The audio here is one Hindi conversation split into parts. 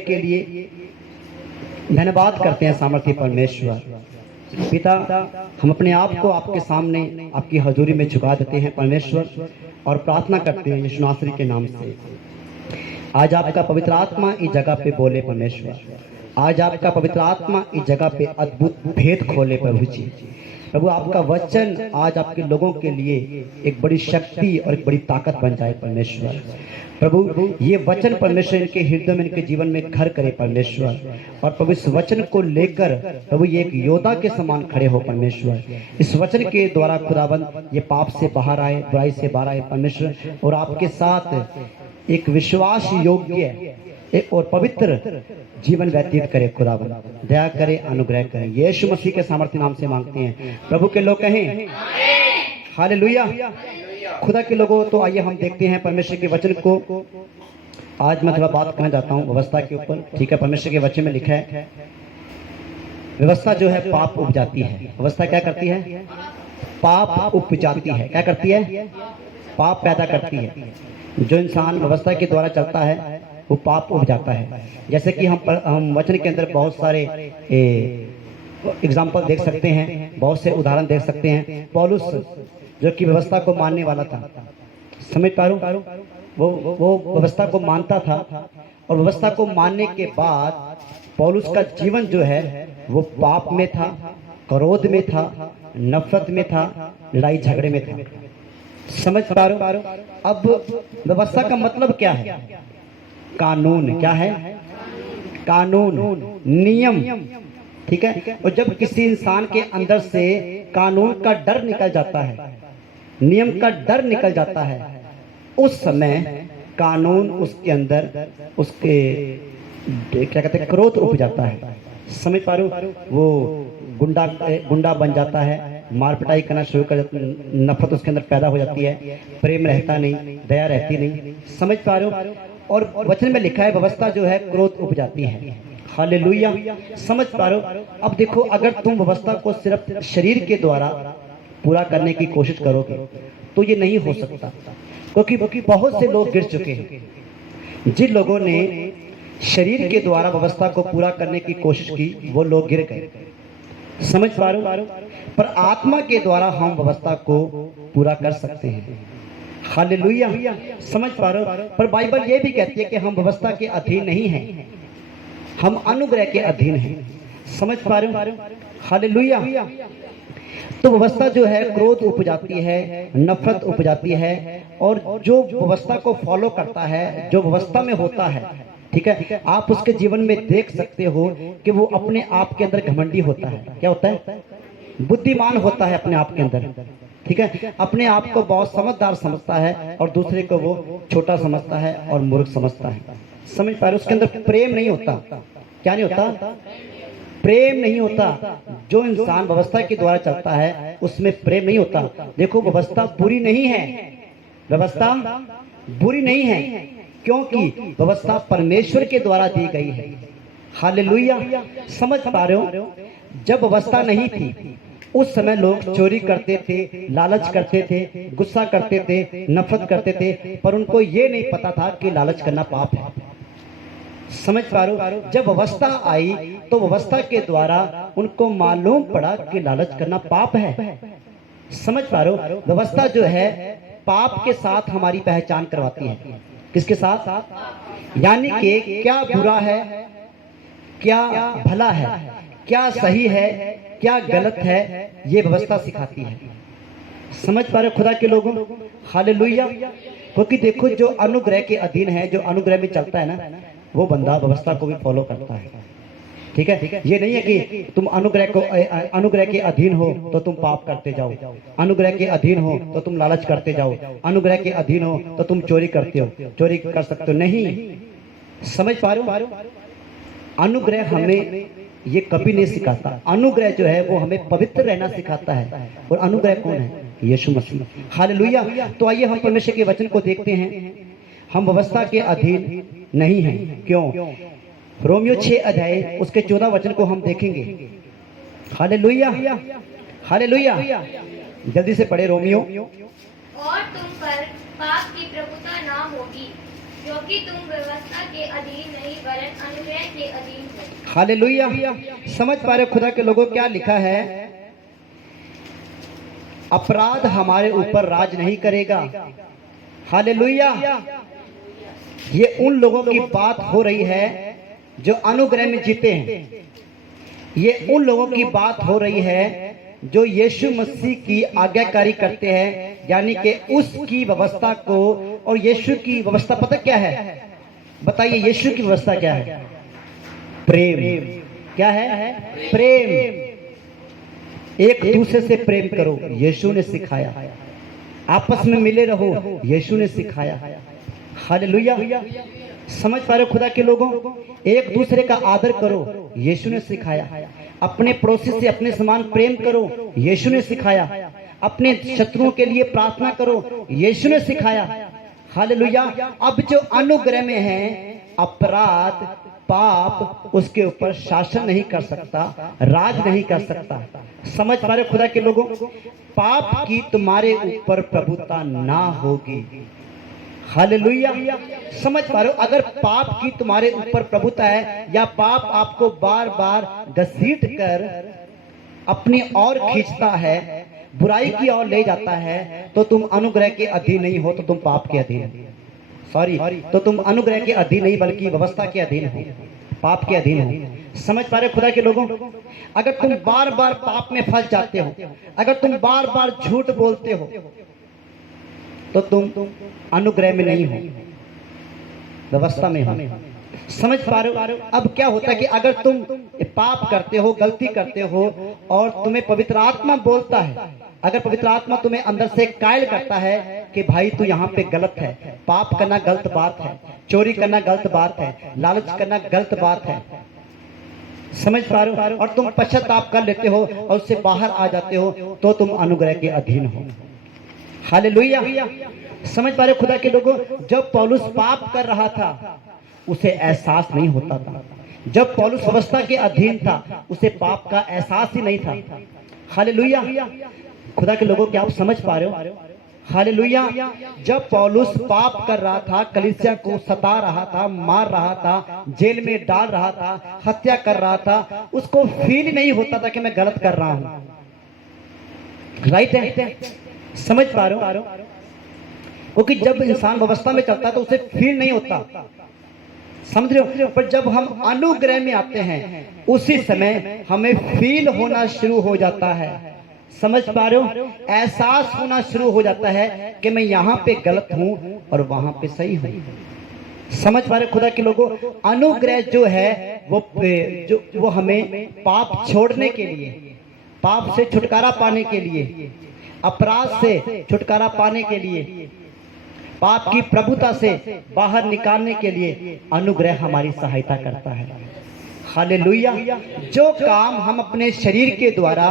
के लिए धन्यवाद करते हैं सामर्थ्य परमेश्वर। पिता, हम अपने आप को आपके सामने आपकी हजूरी में झुका देते हैं परमेश्वर, और प्रार्थना करते हैं यीशु नासरी के नाम से, आज आपका पवित्र आत्मा इस जगह पे बोले परमेश्वर। आज आपका पवित्र आत्मा इस जगह पे अद्भुत भेद खोले प्रभु जी। प्रभु, आपका वचन आज आपके लोगों के लिए एक बड़ी शक्ति और एक बड़ी ताकत बन जाए परमेश्वर। प्रभु, ये वचन परमेश्वर इनके हृदय में, इनके जीवन में घर करे परमेश्वर। और प्रभु, इस वचन को लेकर प्रभु ये एक योद्धा के समान खड़े हो परमेश्वर। इस वचन के द्वारा खुदाबंद ये पाप से बाहर आए, बुराई से बाहर आए परमेश्वर, और आपके साथ एक विश्वास योग्य एक और पवित्र जीवन व्यतीत करे खुदाबंद। दया करे, अनुग्रह करे, यीशु मसीह के सामर्थ्य नाम से मांगते हैं। प्रभु के लोग कहें हालेलुया। खुदा के लोगों, तो आइए हम देखते हैं परमेश्वर के वचन को। आज मैं थोड़ा बात करना चाहता हूँ व्यवस्था के ऊपर, ठीक है। परमेश्वर के वचन में लिखा है व्यवस्था जो है पाप उपजाती है। व्यवस्था क्या करती है? पाप उपजाती है। क्या करती है? पाप पैदा करती है। जो इंसान व्यवस्था के द्वारा चलता है वो पाप उपजाता है। जैसे कि हम वचन के अंदर बहुत सारे एग्जाम्पल देख सकते हैं, बहुत से उदाहरण देख सकते हैं। पौलुस जो कि व्यवस्था को मानने वाला था, समझ पा रहा हूं, वो व्यवस्था को मानता था, और व्यवस्था को मानने के बाद पौलुस का जीवन जो है वो पाप में था, क्रोध में था, नफरत में था, लड़ाई झगड़े में था। समझ पा रहे हो? अब व्यवस्था का मतलब क्या है? कानून। क्या है? कानून, नियम, ठीक है। और जब किसी इंसान के अंदर से कानून का डर निकल जाता है, नियम का डर निकल जाता है, उस समय कानून उसके अंदर उसके क्या कहते हैं क्रोध उठ जाता है। समझ पा रहे हो? वो गुंडा बन जाता है, मार पिटाई करना शुरू कर जाता है, नफरत उसके अंदर पैदा हो जाती है, प्रेम रहता नहीं, दया रहती नहीं। समझ पा रहे हो? और वचन में लिखा है व्यवस्था जो है क्रोध उपजाती है। हालेलुया। समझ पा रहे हो? अब देखो, अगर तुम व्यवस्था को सिर्फ शरीर के द्वारा पूरा करने की कोशिश करोगे तो ये नहीं हो सकता, क्योंकि बहुत से लोग गिर चुके हैं। जिन लोगों ने शरीर के द्वारा व्यवस्था को पूरा करने की कोशिश की वो लोग गिर गए। समझ पा रहे हो? पर आत्मा के द्वारा हम व्यवस्था को पूरा कर सकते हैं। हालेलुया। समझ पा रहे हो? पर बाइबल ये भी कहती है कि हम व्यवस्था के अधीन नहीं हैं, हम अनुग्रह के अधीन हैं। समझ पा रहे हो? हालेलुया। तो व्यवस्था जो है क्रोध उपजाती है, नफरत उपजाती है, और जो व्यवस्था को फॉलो करता है, जो व्यवस्था में होता है, ठीक है, आप उसके जीवन में देख सकते हो कि वो अपने आप के अंदर घमंडी होता है। क्या होता है? बुद्धिमान होता है अपने आप के अंदर, ठीक है। अपने आप को बहुत समझदार समझता है और दूसरे को वो छोटा समझता है और मूर्ख समझता है। समझ पा रहे? उसके अंदर प्रेम नहीं होता। क्या नहीं होता? प्रेम नहीं होता। जो इंसान व्यवस्था के द्वारा चलता है उसमें प्रेम नहीं होता। देखो, व्यवस्था बुरी नहीं है, व्यवस्था बुरी नहीं है, क्योंकि व्यवस्था परमेश्वर के द्वारा दी गई है। हालेलुया। समझ पा रहे हो? जब व्यवस्था नहीं थी उस समय लोग चोरी करते थे, लालच करते थे, गुस्सा करते थे, नफरत करते थे, पर उनको ये नहीं पता था कि लालच करना पाप है। समझ पा रहे हो? जब व्यवस्था आई तो व्यवस्था के द्वारा उनको मालूम पड़ा कि लालच करना पाप है। समझ पा रहे हो? व्यवस्था जो है पाप के साथ हमारी पहचान करवाती है। किसके साथ? यानी कि क्या बुरा है, क्या भला है, क्या सही है, क्या गलत है, ये व्यवस्था सिखाती है। समझ पा रहे खुदा के लोगों? हालेलुया। क्योंकि देखो, जो अनुग्रह के अधीन है, जो अनुग्रह में चलता है ना, वो बंदा व्यवस्था को भी फॉलो करता है। ठीक है? ये नहीं है कि तुम अनुग्रह के अधीन हो तो तुम पाप करते जाओ, अनुग्रह के अधीन हो तो तुम लालच करते जाओ, अनुग्रह के अधीन हो तो तुम चोरी करते हो, चोरी कर सकते हो। नहीं, समझ पा रहे हो? अनुग्रह हमें ये कभी नहीं सिखाता। अनुग्रह जो है वो हमें पवित्र रहना सिखाता है। और अनुग्रह कौन है? यीशु मसीह। हालेलुया। तो आइए हम परमेश्वर के वचन को देखते हैं। हम व्यवस्था के अधीन नहीं हैं। क्यों? रोमियो 6 अध्याय उसके 14 वचन को हम देखेंगे। Hallelujah, hallelujah. जल्दी से पढ़े रोमियो। और तुम पर पाप की प्रभुता ना होगी, क्योंकि तुम व्यवस्था के अधीन नहीं वरन अनुग्रह के अधीन हो। हालेलुया। समझ पा रहे हो खुदा के लोगों क्या लिखा है? अपराध हमारे ऊपर राज नहीं करेगा। हालेलुया। ये उन लोगों की बात हो रही है जो अनुग्रह में जीते हैं। ये उन लोगों की बात हो रही है जो यीशु मसीह की आज्ञाकारी करते हैं, यानी कि उसकी व्यवस्था को। और यीशु की व्यवस्था पता क्या है? बताइए, यीशु की व्यवस्था क्या है? प्रेम। क्या है? प्रेम। एक दूसरे से प्रेम करो, यीशु ने सिखाया। आपस में मिले रहो, यीशु ने सिखाया। हालेलुया। समझ पा रहे हो खुदा के लोगों? एक दूसरे का आदर करो, यीशु ने सिखाया। अपने पड़ोसी से अपने समान प्रेम करो, यीशु ने सिखाया। अपने शत्रुओं के लिए प्रार्थना करो, यीशु ने सिखाया। हालेलुया। अब जो अनुग्रह में है, अपराध पाप उसके ऊपर शासन नहीं कर सकता, राज नहीं कर सकता। समझ पा रहे खुदा के लोगों? पाप की तुम्हारे ऊपर प्रभुता ना होगी। हालेलुया। समझ पा रहे हो? अगर पाप की तुम्हारे ऊपर प्रभुता है, या पाप आपको बार बार घसीट कर अपनी ओर खींचता है, बुराई की ओर ले जाता है, तो तुम अनुग्रह के अधीन नहीं हो, तो तुम पाप के अधीन। सॉरी, तो तुम अनुग्रह के अधीन नहीं बल्कि व्यवस्था के अधीन हो, पाप के अधीन हो। समझ पा रहे खुदा के लोगों? अगर तुम बार बार पाप में फंस जाते हो, अगर तुम बार बार झूठ बोलते हो, तो तुम अनुग्रह में नहीं हो, व्यवस्था में हो। समझ पा रहे हो? अब क्या होता है कि अगर तुम पाप करते हो, गलती करते हो, और तुम्हें पवित्र आत्मा बोलता है, अगर पवित्र आत्मा तुम्हें अंदर से कायल करता है कि भाई तू यहाँ पे गलत है, पाप करना गलत बात है, चोरी करना गलत बात है, लालच करना गलत बात है। समझ पा रहे हो? और तुम पश्चाताप कर लेते हो और उससे बाहर आ जाते हो, तो तुम अनुग्रह के अधीन हो। हालेलुया। समझ पा रहे खुदा के लोगों? जब पौलुस पाप कर रहा था, उसे एहसास नहीं होता था। जब पौलुस व्यवस्था के अधीन था, उसे पाप का एहसास ही नहीं था। हालेलुया। खुदा के लोगों, क्या आप समझ पा रहे हो? हालेलुया। जब पौलुस पाप कर रहा था, कलीसिया को सता रहा था, मार रहा था, जेल में डाल रहा था, हत्या कर रहा था, उसको फील नहीं होता था कि मैं गलत कर रहा हूं। राइट है? समझ पा रहे हो? क्योंकि जब इंसान व्यवस्था में चलता है तो उसे फील नहीं होता। समझ रहे हो? पर जब हम अनुग्रह में आते हैं, उसी समय हमें फील होना शुरू हो जाता है। समझ पा रहे हो? एहसास होना शुरू हो जाता है कि मैं यहाँ पे गलत हूँ और वहां पे सही हूँ। समझ पा रहे खुदा के लोगों? अनुग्रह जो है वो हमें पाप छोड़ने के लिए, पाप से छुटकारा पाने के लिए, अपराध से छुटकारा पाने के लिए, पाप की प्रभुता से बाहर निकालने के लिए अनुग्रह हमारी सहायता करता है। हालेलुया। जो काम हम अपने शरीर के द्वारा,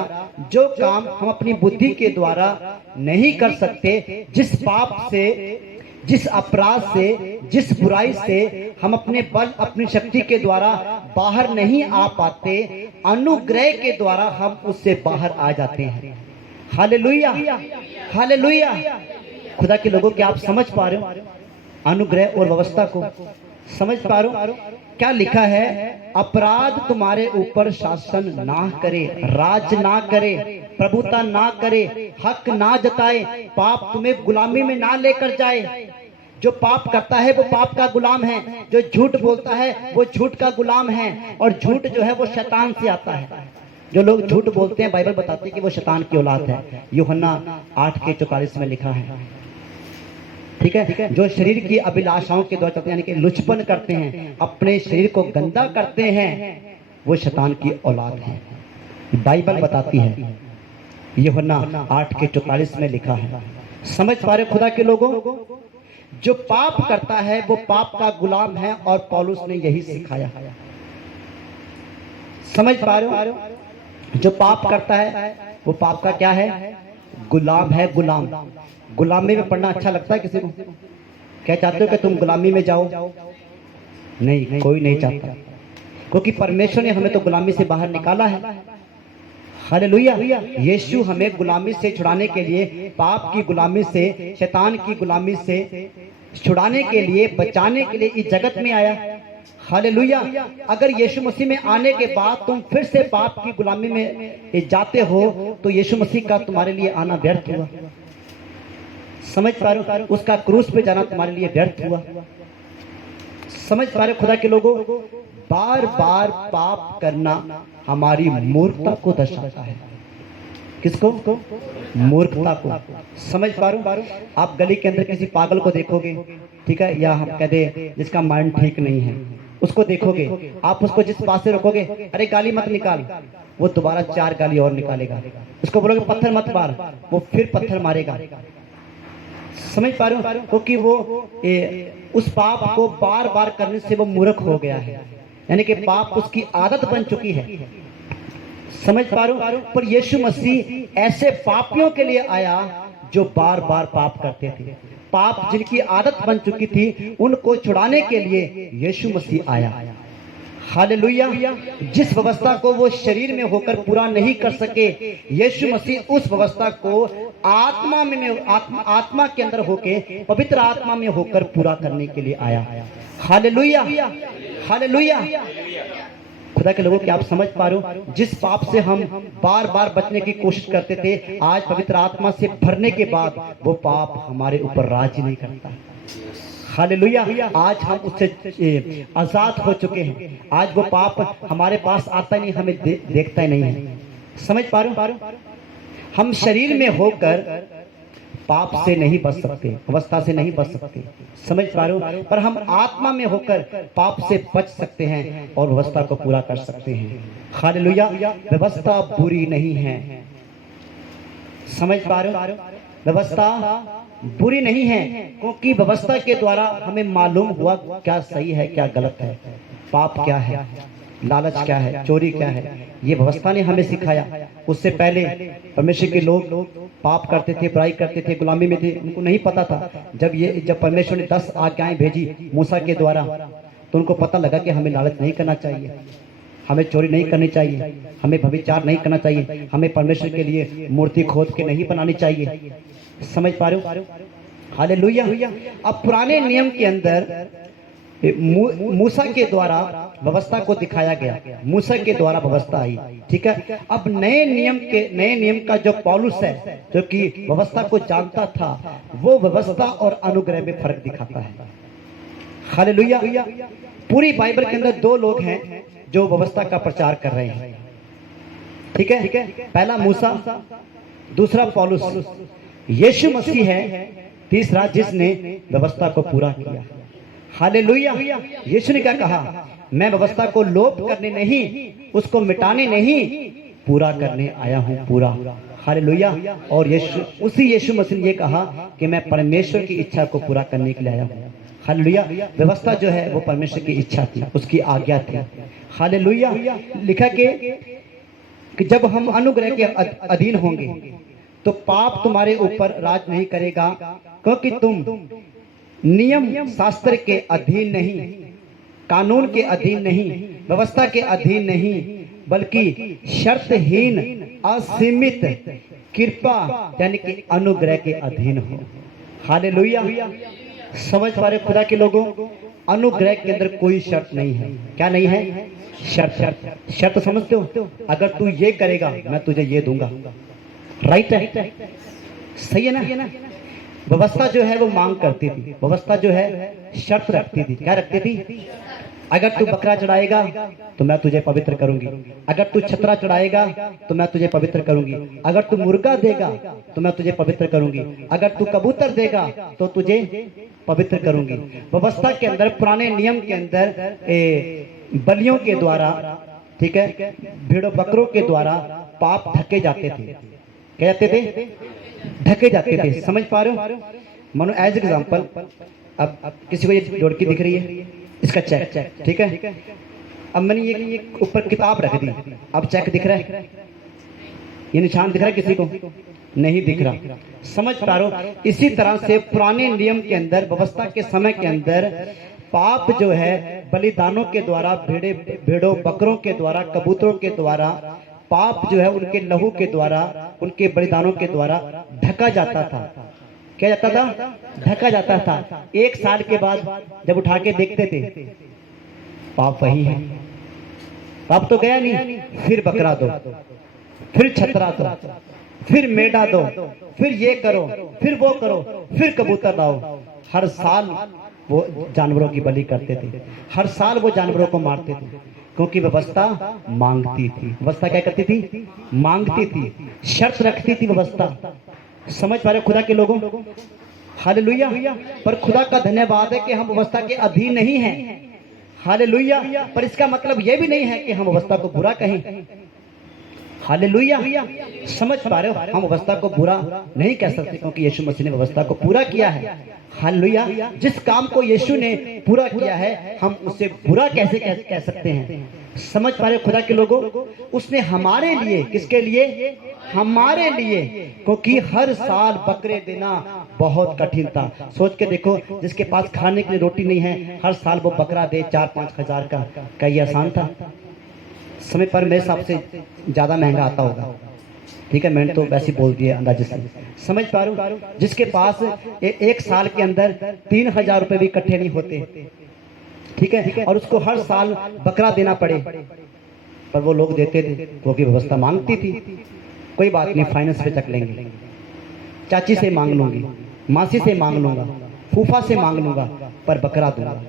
जो काम हम अपनी बुद्धि के द्वारा नहीं कर सकते, जिस पाप से, जिस अपराध से, जिस बुराई से हम अपने बल, अपनी शक्ति के द्वारा बाहर नहीं आ पाते, अनुग्रह के द्वारा हम उससे बाहर आ जाते हैं। हालेलुया। हालेलुया। खुदा के लोगों, क्या आप समझ पा रहे हो अनुग्रह और व्यवस्था को? समझ पा रहे हो? क्या लिखा है? अपराध तुम्हारे ऊपर शासन ना करे, राज ना करे, प्रभुता ना करे, हक ना जताए, पाप तुम्हें गुलामी में ना लेकर जाए। जो पाप करता है वो पाप का गुलाम है, जो झूठ बोलता है वो झूठ का गुलाम है, और झूठ जो है वो शैतान से आता है। जो लोग झूठ बोलते हैं, बाइबल बताती है कि वो शैतान की औलाद है। यूहन्ना 8:44 में लिखा है। ठीक है? जो शरीर की अभिलाषाओं के द्वारा चलते हैं, यानी कि लुचपन करते हैं, अपने शरीर को गंदा करते हैं, वो शैतान की औलाद है। बाइबल बताती है, यूहन्ना 8:44 में लिखा है। समझ पा रहे खुदा के लोगों? जो पाप करता है वो पाप का गुलाम है, और पौलुस ने यही सिखाया। समझ पा रहे हो? जो पाप करता है वो पाप का क्या है? गुलाम है। गुलाम। गुलामी में पढ़ना अच्छा लगता है किसी को? क्या चाहते हो कि तुम गुलामी में जाओ? नहीं, कोई नहीं चाहता, क्योंकि परमेश्वर ने हमें तो गुलामी से बाहर निकाला है। हालेलुया। यीशु हमें गुलामी से छुड़ाने के लिए, पाप की गुलामी से, शैतान की गुलामी से छुड़ाने के लिए, बचाने के लिए इस जगत में आया। हालेलुया। अगर यीशु मसीह में आने के बाद तुम फिर से पाप की गुलामी में जाते हो तो यीशु मसीह का तुम्हारे लिए आना व्यर्थ हुआ। समझ पा रहे हो? उसका क्रूस पे जाना तुम्हारे लिए व्यर्थ हुआ। समझ पा रहे हो खुदा के लोगों? बार बार पाप करना हमारी मूर्खता को दर्शाता है। किसको? मूर्खता को। समझ पा रहे हो? आप गली के अंदर किसी पागल को देखोगे, ठीक है, या हम कह दे जिसका माइंड ठीक नहीं है, उसको देखोगे, आप उसको जिस पास से रोकोगे, अरे गाली मत निकाल, वो दोबारा 4 गाली और निकालेगा। उसको बोलोगे पत्थर मत मार, वो फिर पत्थर मारेगा। समझ पा रहे हो? क्योंकि वो उस पाप को बार बार करने से वो मूर्ख हो गया है, यानी कि पाप उसकी आदत बन चुकी है। समझ पा रहे हो? पर यीशु मसीह ऐसे पापियों के लिए आया जो बार बार पाप करते थे, पाप जिनकी आदत बन चुकी थी, उनको छुड़ाने के लिए यीशु मसीह आया। हालेलुया। जिस व्यवस्था को वो शरीर में होकर पूरा नहीं कर सके, यीशु मसीह उस व्यवस्था को आत्मा के अंदर होके, पवित्र आत्मा में होकर पूरा करने के लिए आया। Hallelujah, hallelujah. खुदा के लोगों की आप समझ पा रहे हो? जिस पाप से हम बार बार बचने की कोशिश करते थे, आज पवित्र आत्मा से भरने के बाद वो पाप हमारे ऊपर राज नहीं करता। हालेलुया। आज हम उससे आजाद हो चुके हैं। आज वो पाप हमारे पास आता ही नहीं, हमें देखता ही नहीं है। समझ पा रहे हो? हम शरीर में होकर पाप से नहीं बच सकते, अवस्था से नहीं बच सकते। समझ पा रहे हो? पर हम आत्मा में होकर पाप से बच सकते हैं और व्यवस्था को पूरा कर सकते हैं। हालेलुया। व्यवस्था बुरी नहीं है। समझ पा रहे हो? व्यवस्था बुरी नहीं है, क्योंकि व्यवस्था के द्वारा हमें मालूम हुआ क्या सही है, क्या गलत है, पाप क्या है, लालच क्या है, चोरी क्या है। ये व्यवस्था ने हमें सिखाया। उससे पहले परमेश्वर के लोग पाप करते थे, बुराई करते थे, गुलामी में थे, उनको नहीं पता था। जब परमेश्वर ने 10 आज्ञाएं भेजी मूसा के द्वारा, तो उनको पता लगा कि हमें लालच नहीं करना चाहिए, हमें चोरी नहीं करनी चाहिए, हमें व्यभिचार नहीं करना चाहिए, हमें परमेश्वर के लिए मूर्ति खोद के नहीं बनानी चाहिए। समझ पा रहे हो? हालेलुया। अब पुराने नियम के अंदर मूसा के द्वारा व्यवस्था को दिखाया गया, मूसा के द्वारा व्यवस्था आई, ठीक है। अब नए नियम का जो पौलुस है, जो कि व्यवस्था को जानता था, वो व्यवस्था और अनुग्रह में फर्क दिखाता है। हालेलुया। पूरी बाइबल के अंदर 2 लोग हैं जो व्यवस्था का प्रचार कर रहे हैं, ठीक है। पहला मूसा, दूसरा पौलुस। यीशु मसीह है तीसरा, जिसने व्यवस्था को पूरा किया। हालेलुया। यीशु ने क्या कहा? मैं व्यवस्था को लोप करने नहीं, उसको मिटाने नहीं, पूरा करने आया हूं, पूरा। हालेलुया। और उसी यीशु मसीह ने ये कहा कि मैं परमेश्वर की इच्छा को पूरा करने के लिए आया हूं। हालेलुया। व्यवस्था जो है वो परमेश्वर की इच्छा थी, उसकी आज्ञा थी। हालेलुया। लिखा कि जब हम अनुग्रह के अधीन होंगे तो पाप तुम्हारे ऊपर राज नहीं करेगा, क्योंकि तुम नियम शास्त्र के अधीन नहीं, कानून के अधीन नहीं, व्यवस्था के अधीन नहीं, बल्कि शर्तहीन असीमित कृपा यानी कि अनुग्रह के अधीन हो। हालेलुया। समझ पा रहे खुदा के लोगों? अनुग्रह के अंदर कोई शर्त नहीं है। क्या नहीं है? शर्त समझते हो? अगर तू ये करेगा मैं तुझे ये दूंगा। राइट है? सही है ना? व्यवस्था जो है वो मांग करती थी, व्यवस्था जो है शर्त रखती थी। क्या रखती थी? अगर तू बकरा चढ़ाएगा तो मैं तुझे पवित्र करूंगी, अगर तू छतरा चढ़ाएगा तो मैं तुझे पवित्र करूंगी, अगर तू मुर्गा देगा तो मैं तुझे पवित्र करूंगी, अगर तू कबूतर देगा तो तुझे पवित्र करूंगी। व्यवस्था के अंदर, पुराने नियम के अंदर बलियों के द्वारा, ठीक है, भेड़ों बकरों के द्वारा पाप ढके जाते थे। क्या जाते थे? ढके जाते थे। समझ पा रहे हो? मानो एज एग्जाम्पल, अब किसी को ये ढोलकी दिख रही है, इसका चेक, ठीक है। अब मैंने ये ऊपर किताब रख दी, अब चेक दिख रहा है? ये निशान दिख रहा है किसी को? नहीं दिख रहा। समझ पा रहे हो? इसी तरह से पुराने नियम के अंदर, व्यवस्था के समय के अंदर पाप जो है बलिदानों के द्वारा, भेड़ों बकरों के द्वारा, कबूतरों के द्वारा, पाप जो है उनके लहू के द्वारा, उनके बलिदानों के द्वारा ढका जाता था। क्या जाता था? ढका जाता था। 1 साल के बाद जब उठा के देखते थे, पाप वही है, पाप तो गया नहीं। फिर बकरा दो, फिर छतरा दो, फिर मेढा दो, फिर ये करो, फिर वो करो, फिर कबूतर लाओ। हर साल वो जानवरों की बलि करते थे, हर साल वो जानवरों को मारते थे, क्योंकि व्यवस्था मांगती थी। व्यवस्था क्या करती थी? मांगती थी, शर्त रखती थी व्यवस्था। समझ पा रहे खुदा के लोगों? हालेलुया। पर खुदा का धन्यवाद है कि हम व्यवस्था के अधीन नहीं हैं। हालेलुया। पर इसका मतलब यह भी नहीं है कि हम व्यवस्था को बुरा कहें। हालेलुया। समझ पा रहे हो? हम व्यवस्था को बुरा नहीं कह सकते, क्योंकि यीशु मसीह ने व्यवस्था को पूरा किया है। हालेलुया। जिस काम को यीशु ने पूरा किया है, हम उसे बुरा कैसे कह सकते हैं? समझ पा रहे हो खुदा के लोगों? उसने हमारे लिए, किसके लिए? हमारे लिए, क्योंकि हर साल बकरे देना बहुत कठिन था। सोच के देखो, जिसके पास खाने के लिए रोटी नहीं है, हर साल वो बकरा दे 4-5 हजार का, क्या ये आसान था? समय पर मेरे हिसाब से ज्यादा महंगा आता होगा। ठीक है, मैंने तो वैसे बोल दिया अंदाजे से। समझ पा रहा हूँ? जिसके पास एक साल के अंदर 3,000 रुपए भी इकट्ठे नहीं होते, ठीक है, और उसको हर साल बकरा देना पड़े, पर वो लोग देते थे क्योंकि व्यवस्था मांगती थी। कोई बात नहीं, फाइनेंस पे चक लेंगे, चाची से मांग लूंगी, मासी से मांग लूंगा, फूफा से मांग लूंगा, पर बकरा दूंगा।